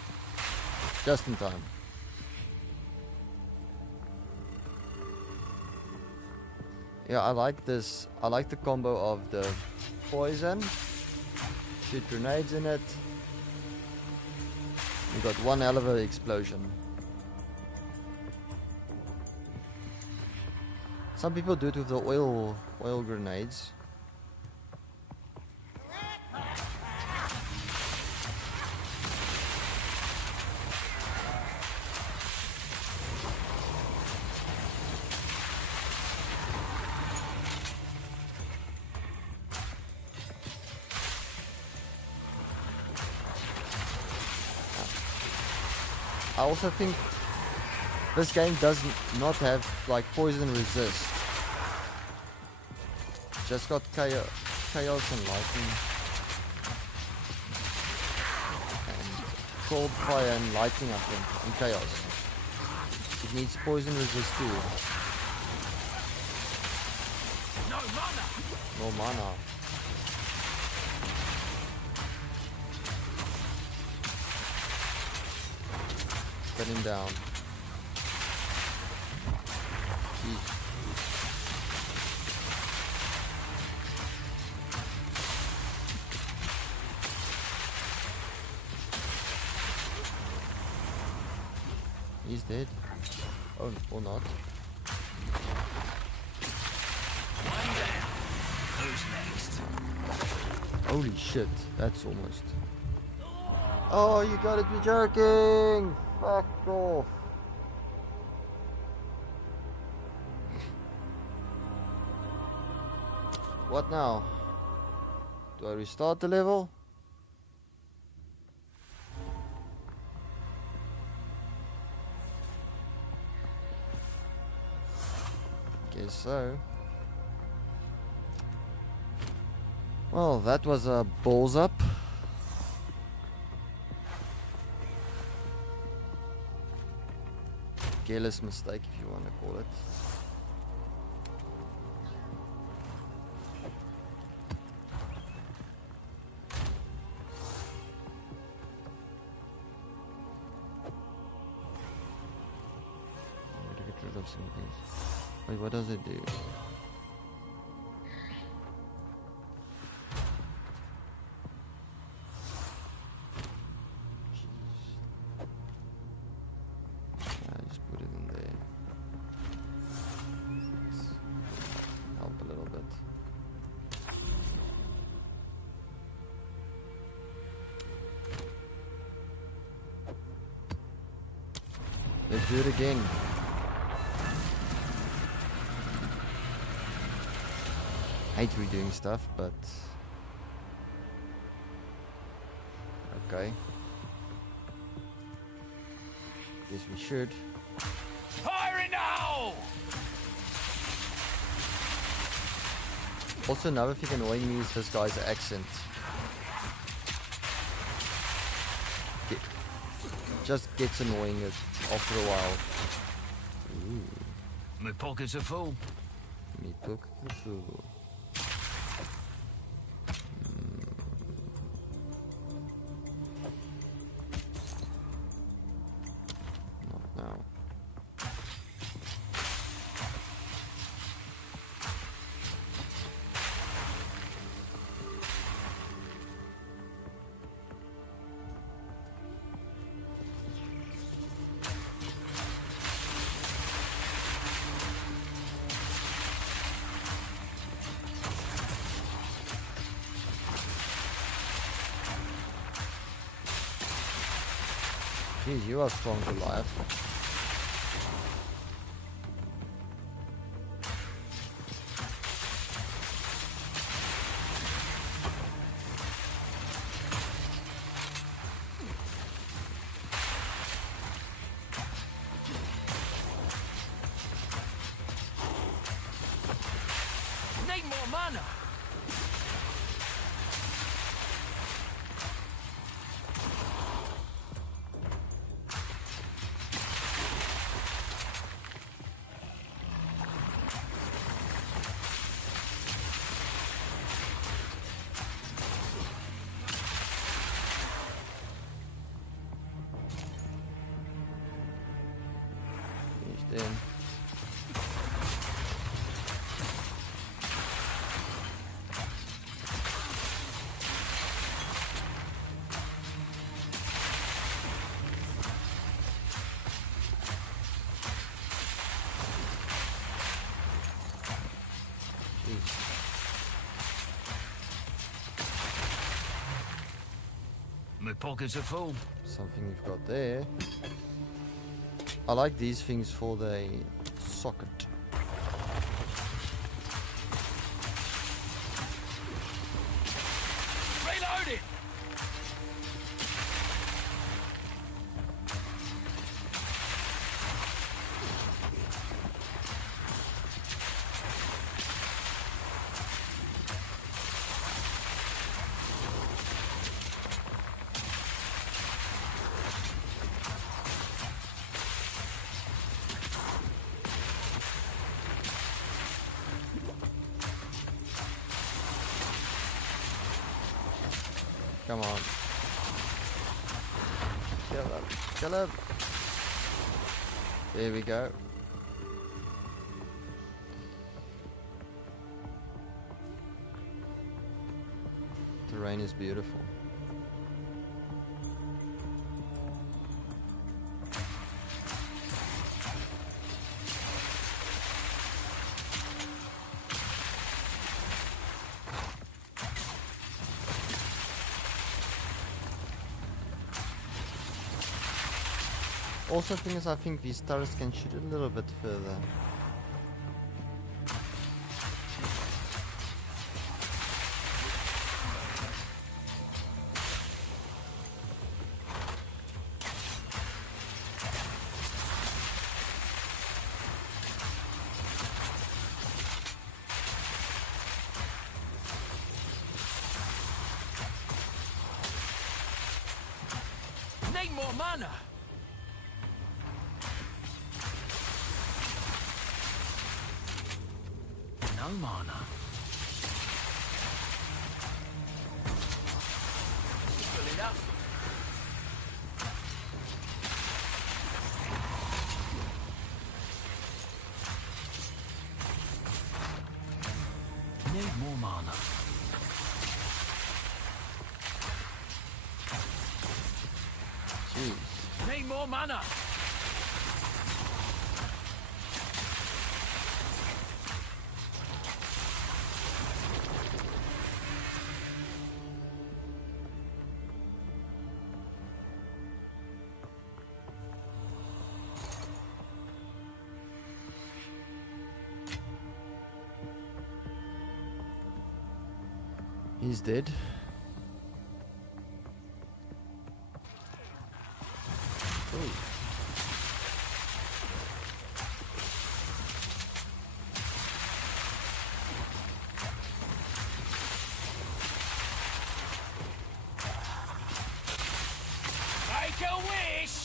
just in time. Yeah, I like this. I like the combo of the poison, shoot grenades in it. We got one hell of an explosion. Some people do it with the oil grenades. I also think this game does not have like poison resist. Just got chaos and lightning. And cold fire and lightning, I think, and chaos. It needs poison resist too. No mana. No mana. Get him down. Jeez. He's dead. Oh, or not. One down. Who's next? Holy shit, that's almost. Oh, you gotta be joking! Fuck off. What now? Do I restart the level? Guess so. Well, that was a balls up. Careless mistake, if you want to call it. I'm gonna get rid of some of these. Wait, what does it do? Let's do it again. Hate redoing stuff, but okay. Guess we should. Fire in the hole! Also, another thing annoying me is this guy's accent. Just gets annoying after a while. Ooh. My pockets are full. Me pockets are full. Not now. Jeez, you are strong to life. Need more mana. Finished him. My pockets are full. Something we've got there. I like these things for the socket. Reloading. Come on. Kill him. Kill him. There we go. Terrain is beautiful. Also, thing is, I think these turrets can shoot a little bit further. Need more mana. No mana. Well enough. Need more mana. Jeez. Need more mana. He's dead. Ooh. Make a wish.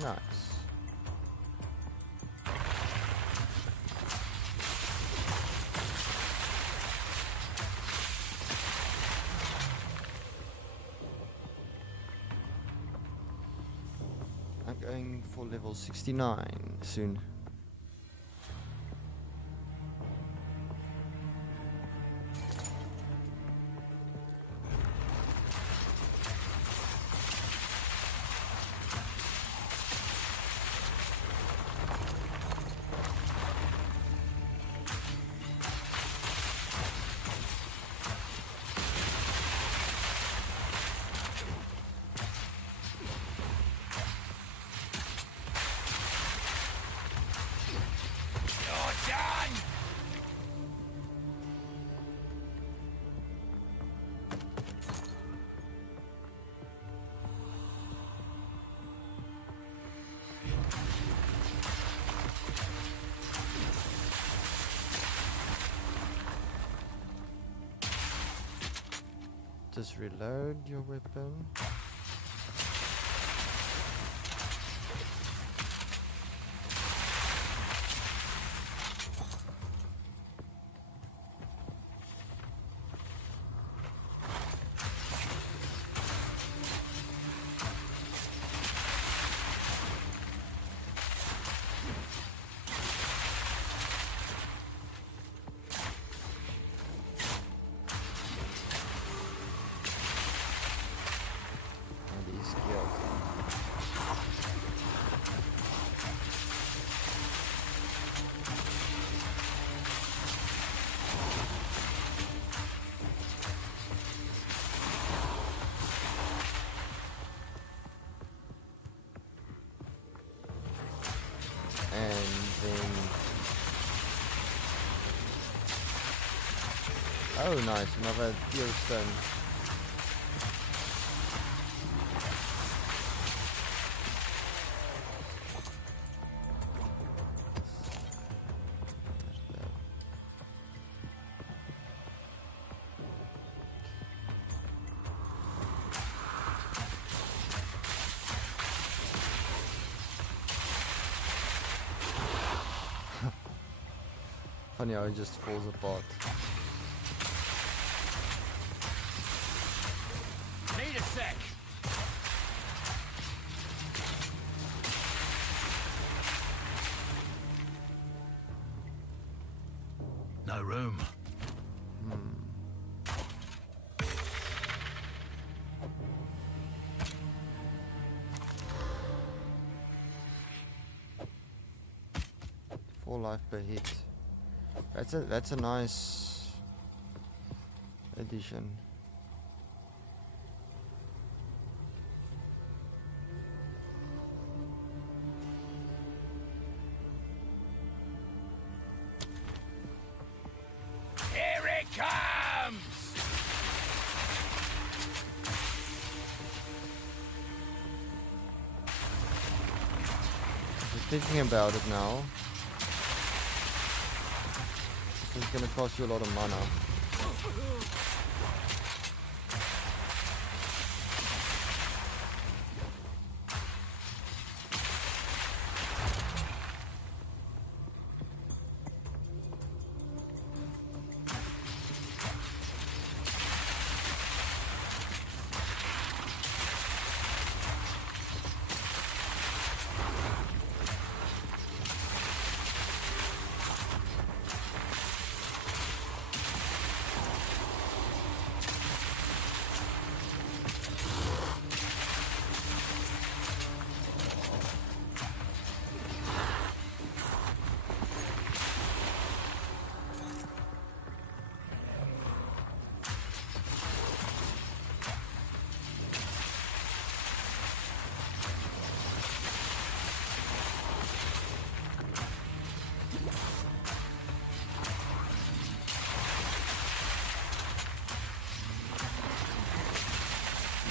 Nice. I'm going for level 69 soon. You're done. Just reload your weapon. Oh, nice. Another Theo stone. Funny how it just falls apart. Need a sec. No room. Four life per hit. That's a nice addition. Here it comes! Just thinking about it now. This is gonna cost you a lot of mana.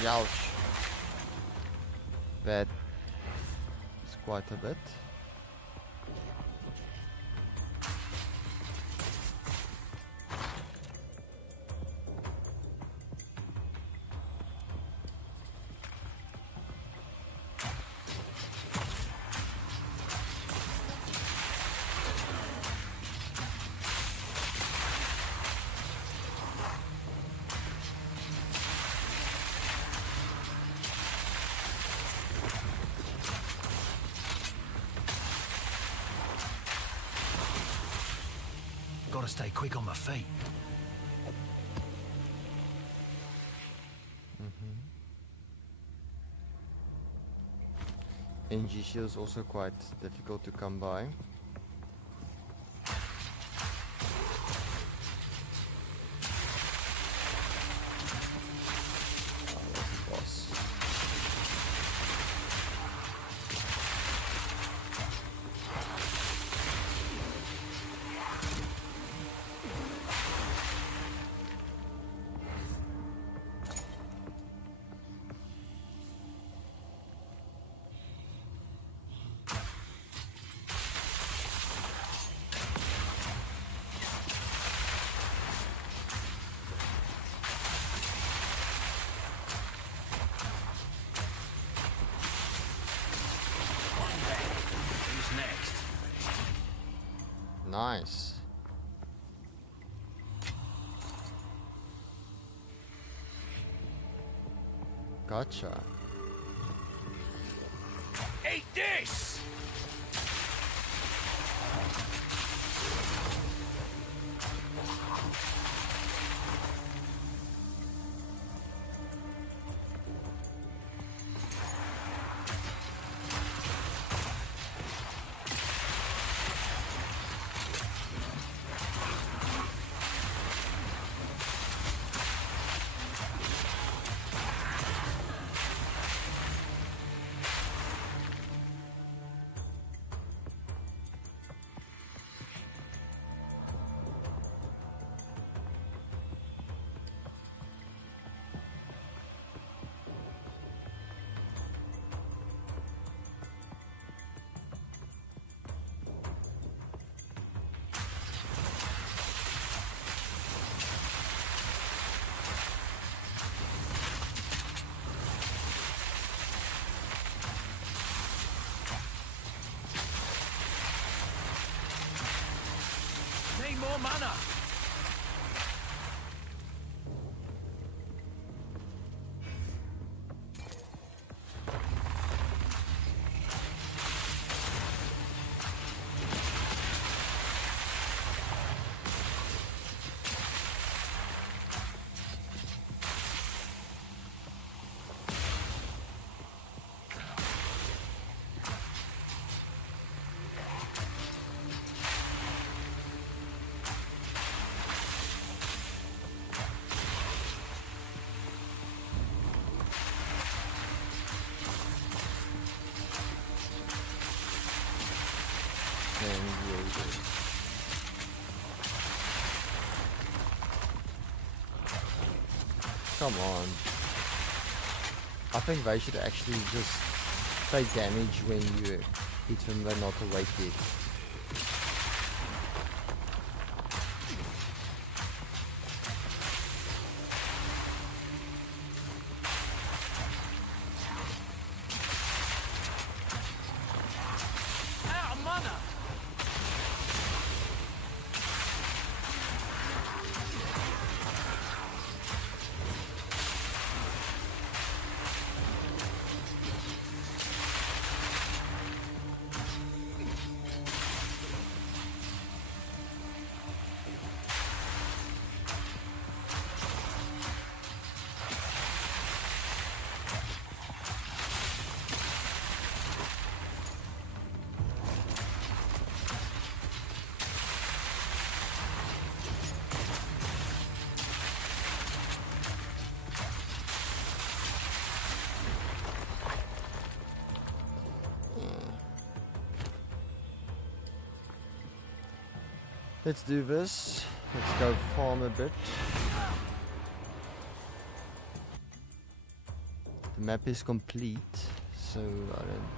Ouch. That is quite a bit. Gotta stay quick on my feet. NG shield is also quite difficult to come by. Oh, that's the boss. Who's next? Nice. Gotcha. Eat this! man, yeah. Come on. I think they should actually just take damage when you hit them, they're not awake yet. Out of mana! Let's do this. Let's go farm a bit. The map is complete, so I don't...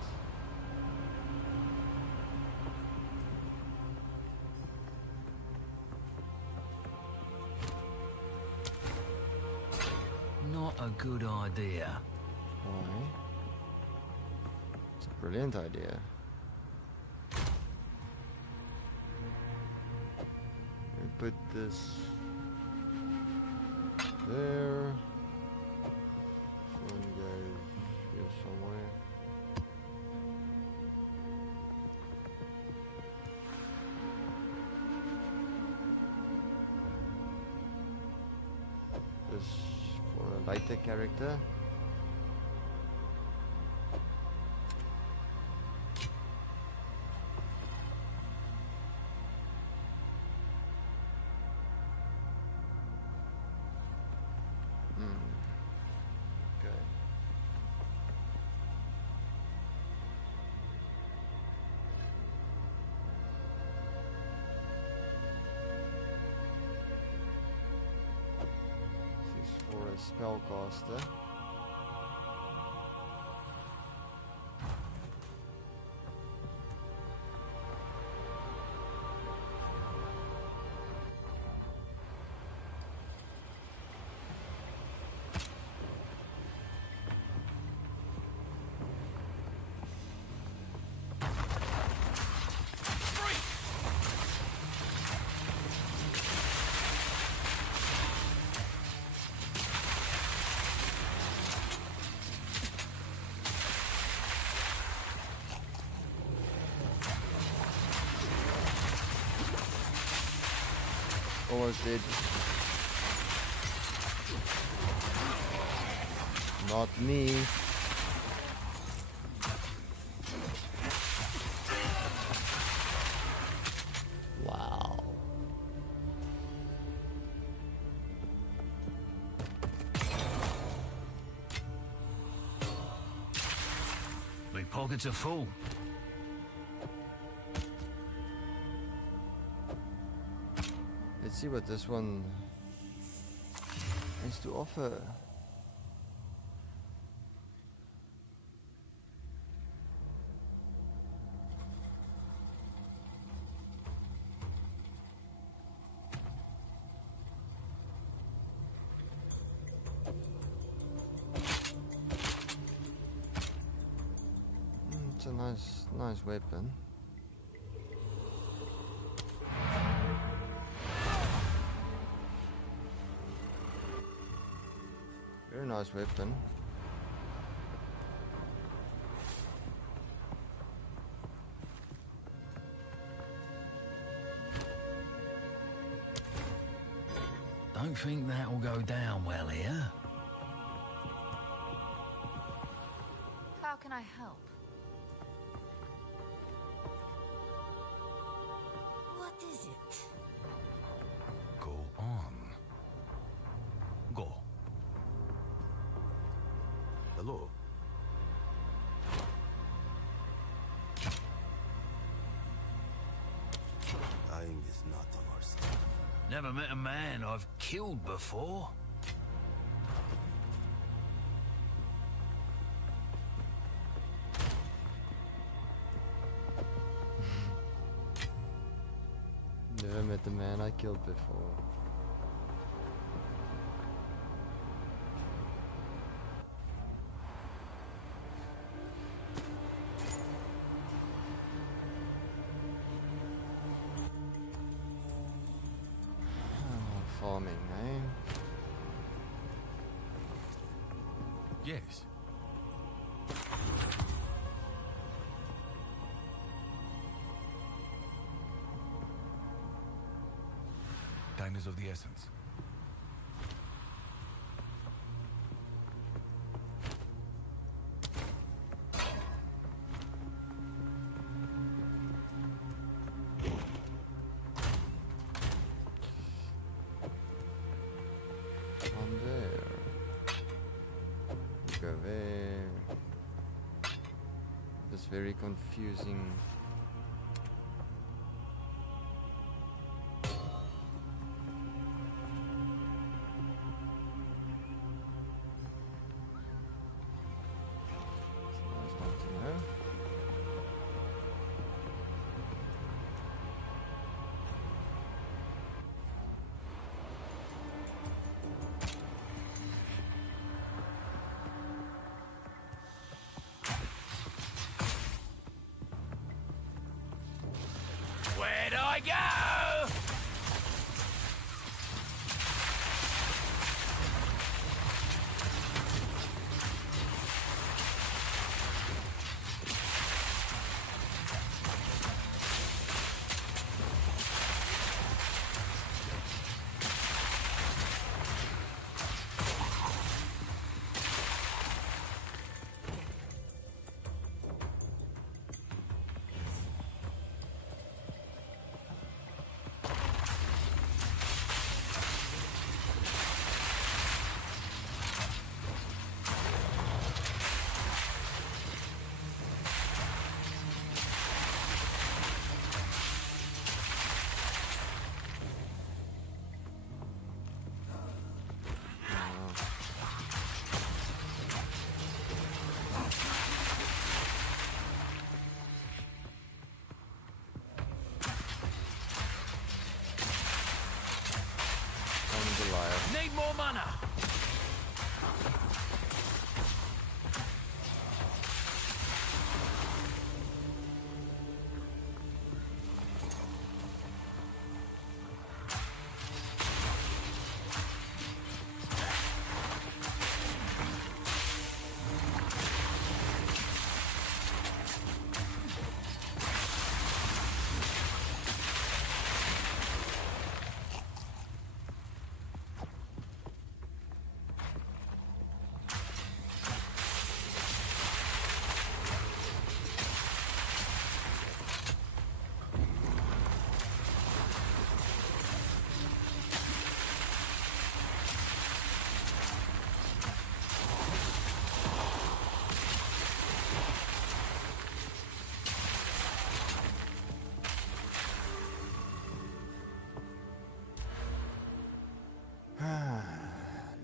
Not a good idea. Why? It's a brilliant idea. Put this there. This one goes here somewhere. This for a lighter character. Okay. This is for a spellcaster. Almost dead. Not me. Wow. My pockets are full. Let's see what this one has to offer. It's a nice weapon. Very nice weapon. Don't think that'll go down well here. How can I help? What is it? Go on. Go. Hello. Never met a man I've killed before. Never met the man I killed before. Farming, eh? Yes. Time is of the essence. On there. Go there. It's very confusing. Nice one to know. Where'd I go? Goliath. Need more mana.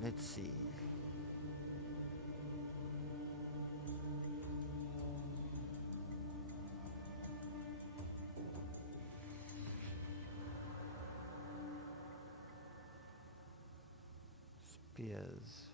Let's see. Spears.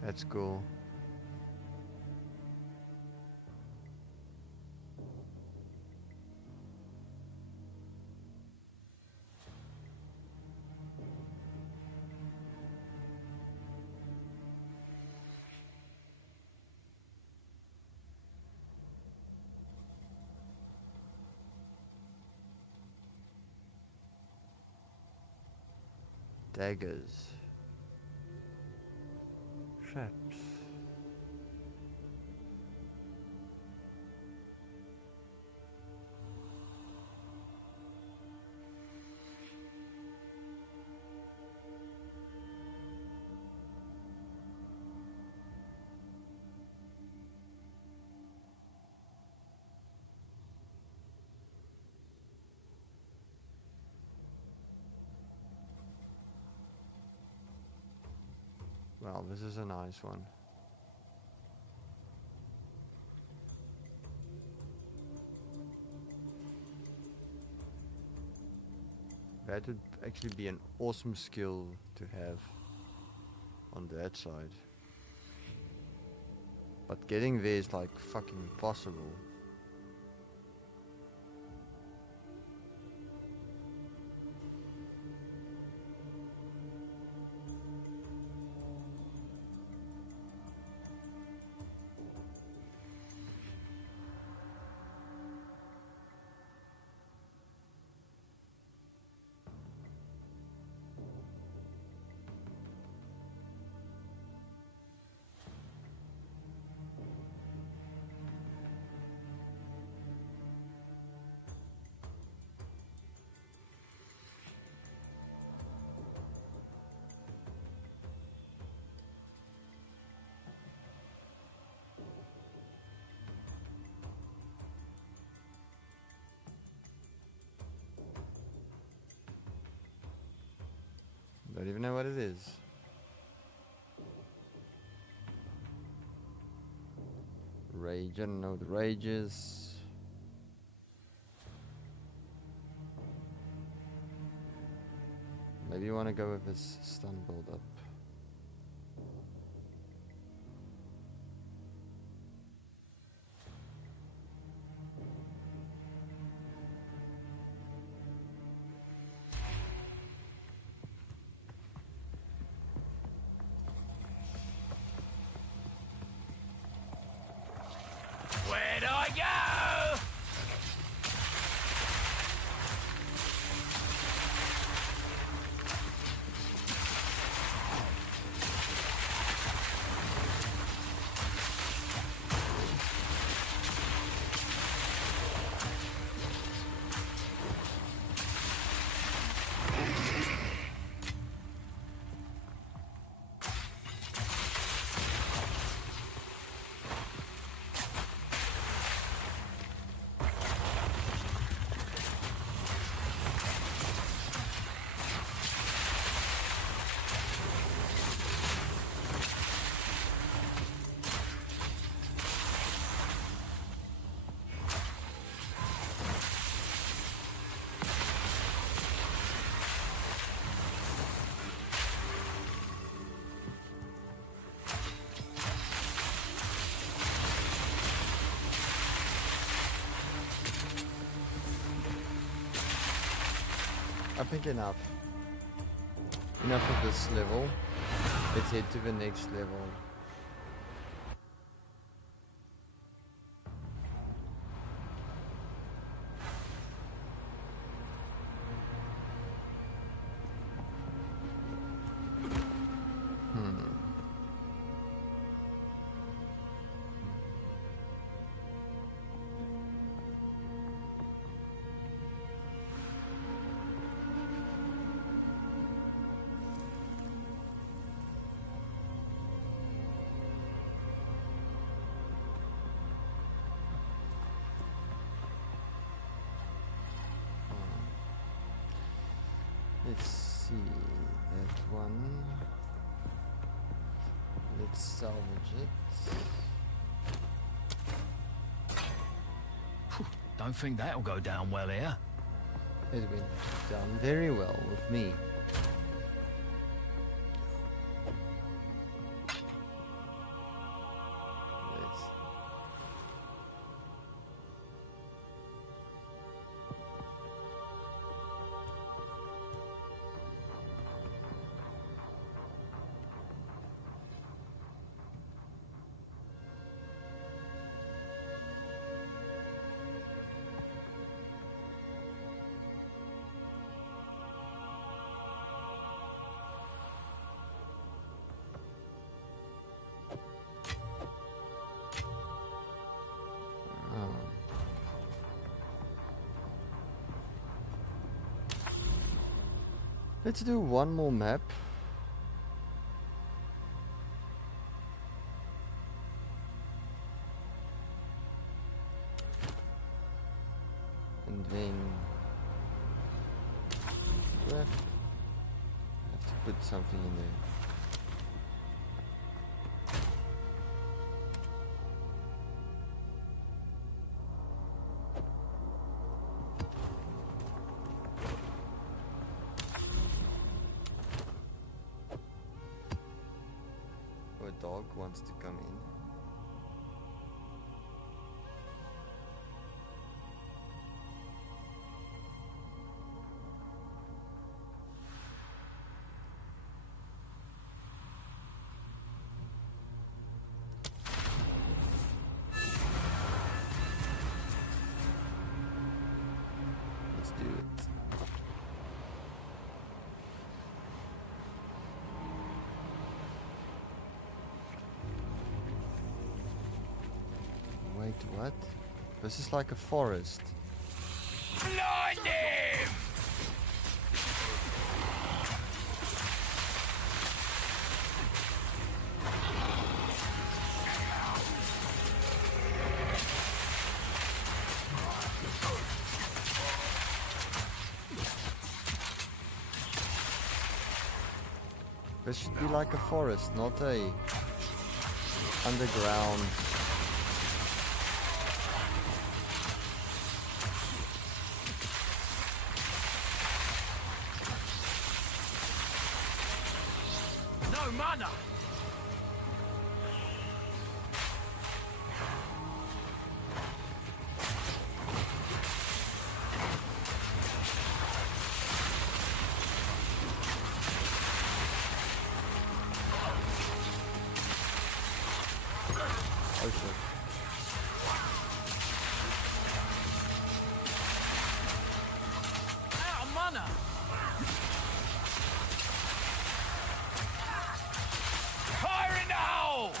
That's cool. Daggers. Traps. Well, this is a nice one. That would actually be an awesome skill to have on that side. But getting there is like fucking impossible. Don't even know what it is. Rage, I don't know what the rage is. Maybe you want to go with this stun build up. Where'd I go? I think enough. Enough of this level. Let's head to the next level. Let's see that one. Let's salvage it. Don't think that'll go down well here. It went down very well with me. Let's Let's do one more map. And then do I have to put something in there. A dog wants to come in. Let's do it. Wait, what? This is like a forest. Blind him! This should be like a forest, not a underground. No mana! Oh shit. Out of mana! Fire in the hole!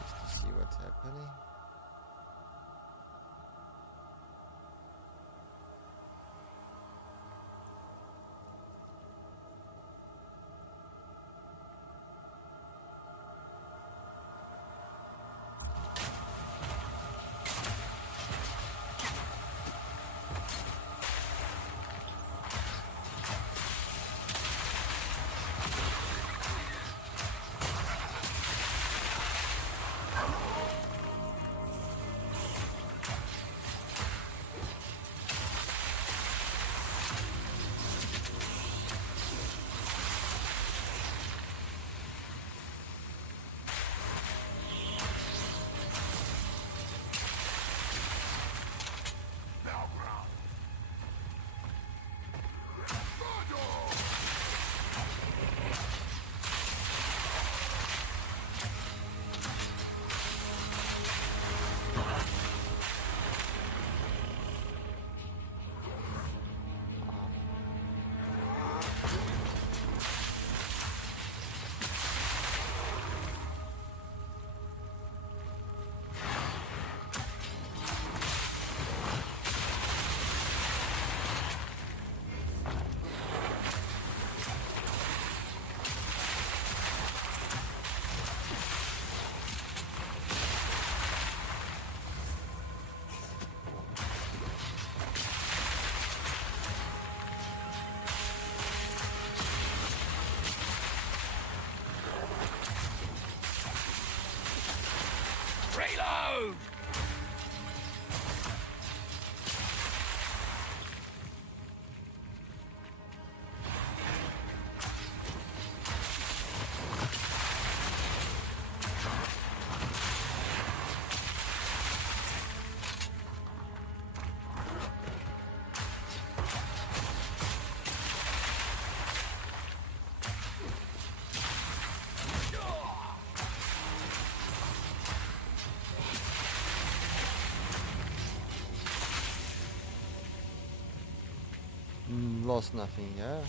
Just to see what's happening. Reload! lost nothing, yeah?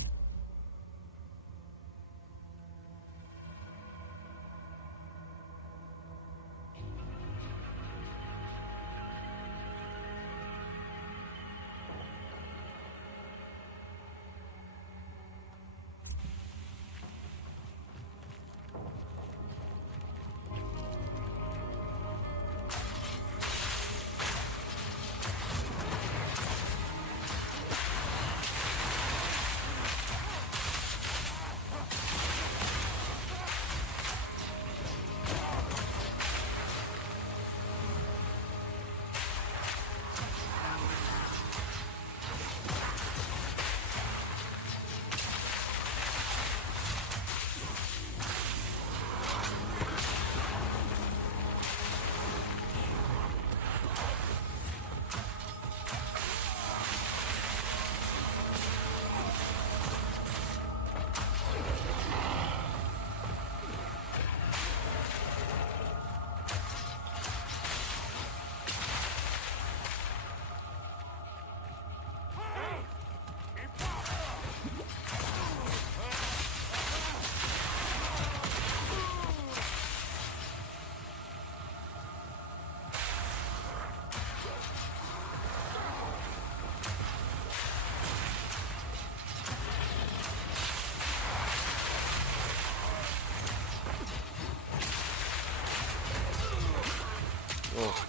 Oh.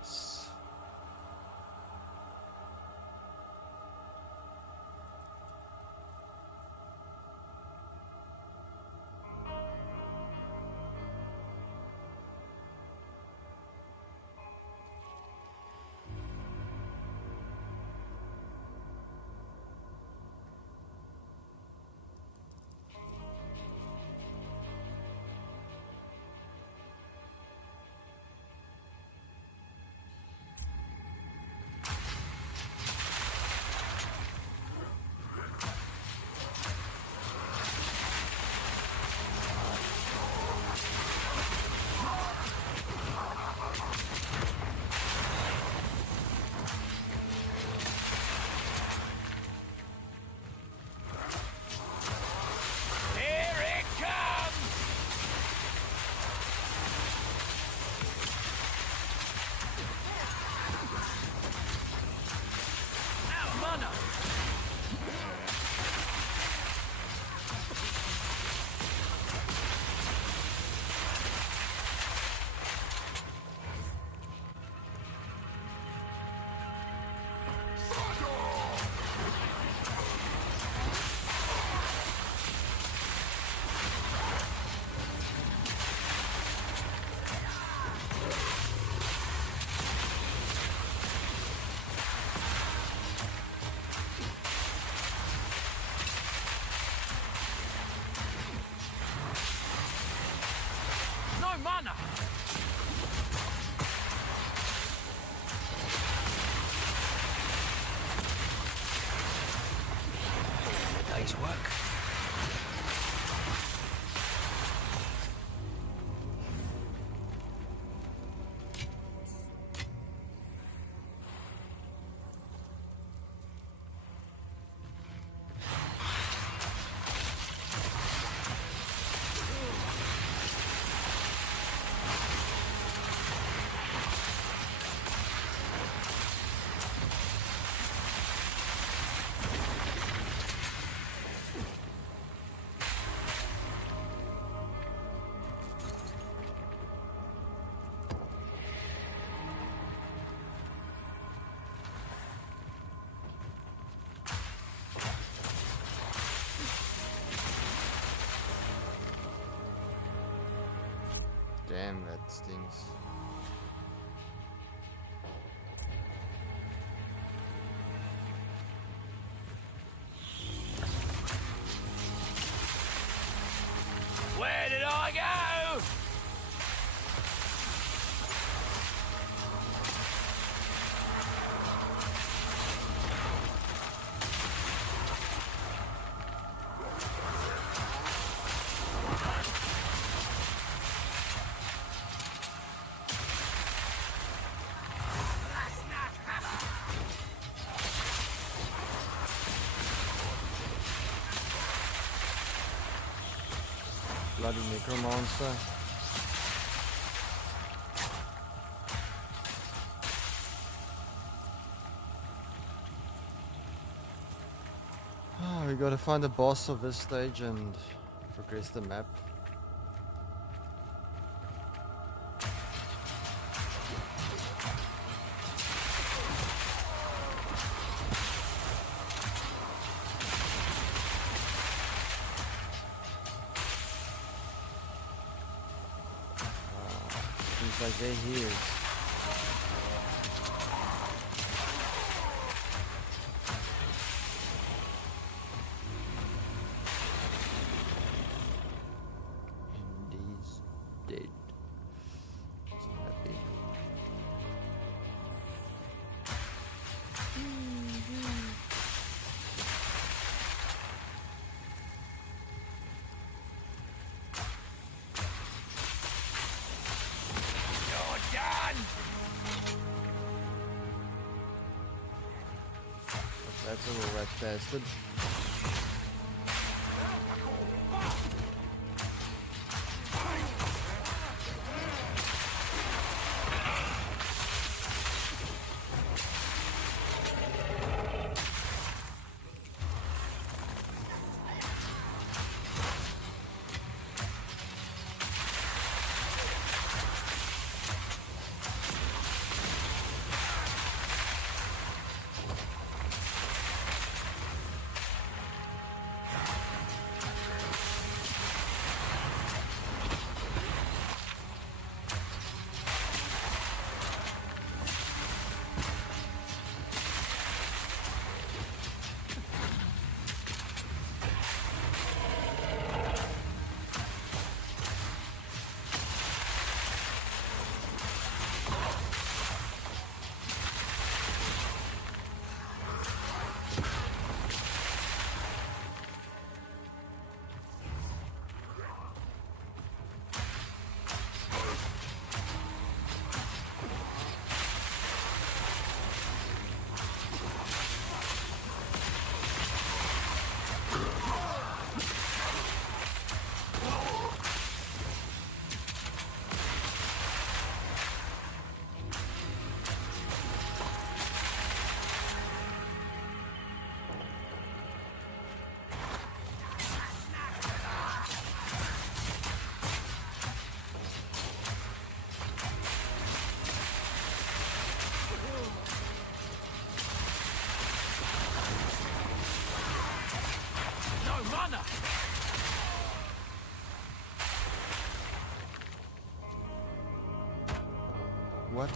Nice. Day's work. Damn, that stings. Where did I go? Bloody necromancer. We gotta find the boss of this stage and progress the map. Seems like they're here. Dead. So happy. That's a little rat bastard. What?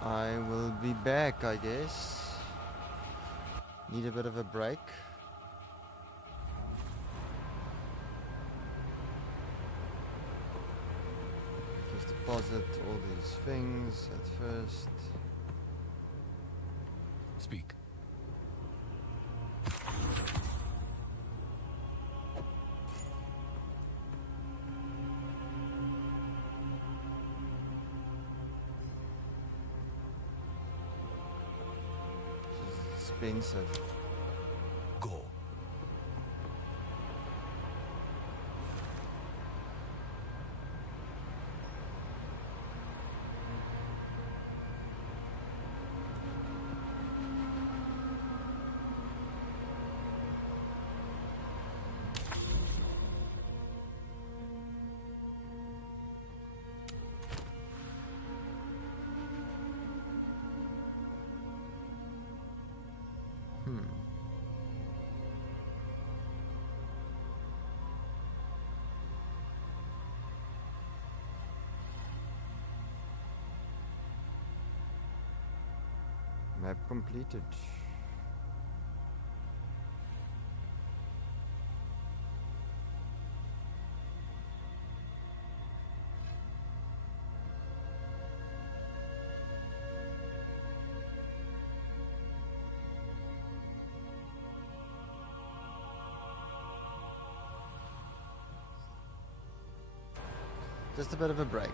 I will be back, I guess. Need a bit of a break. Just deposit all these things at first. Speak. Expensive. Go. Map completed. Just a bit of a break.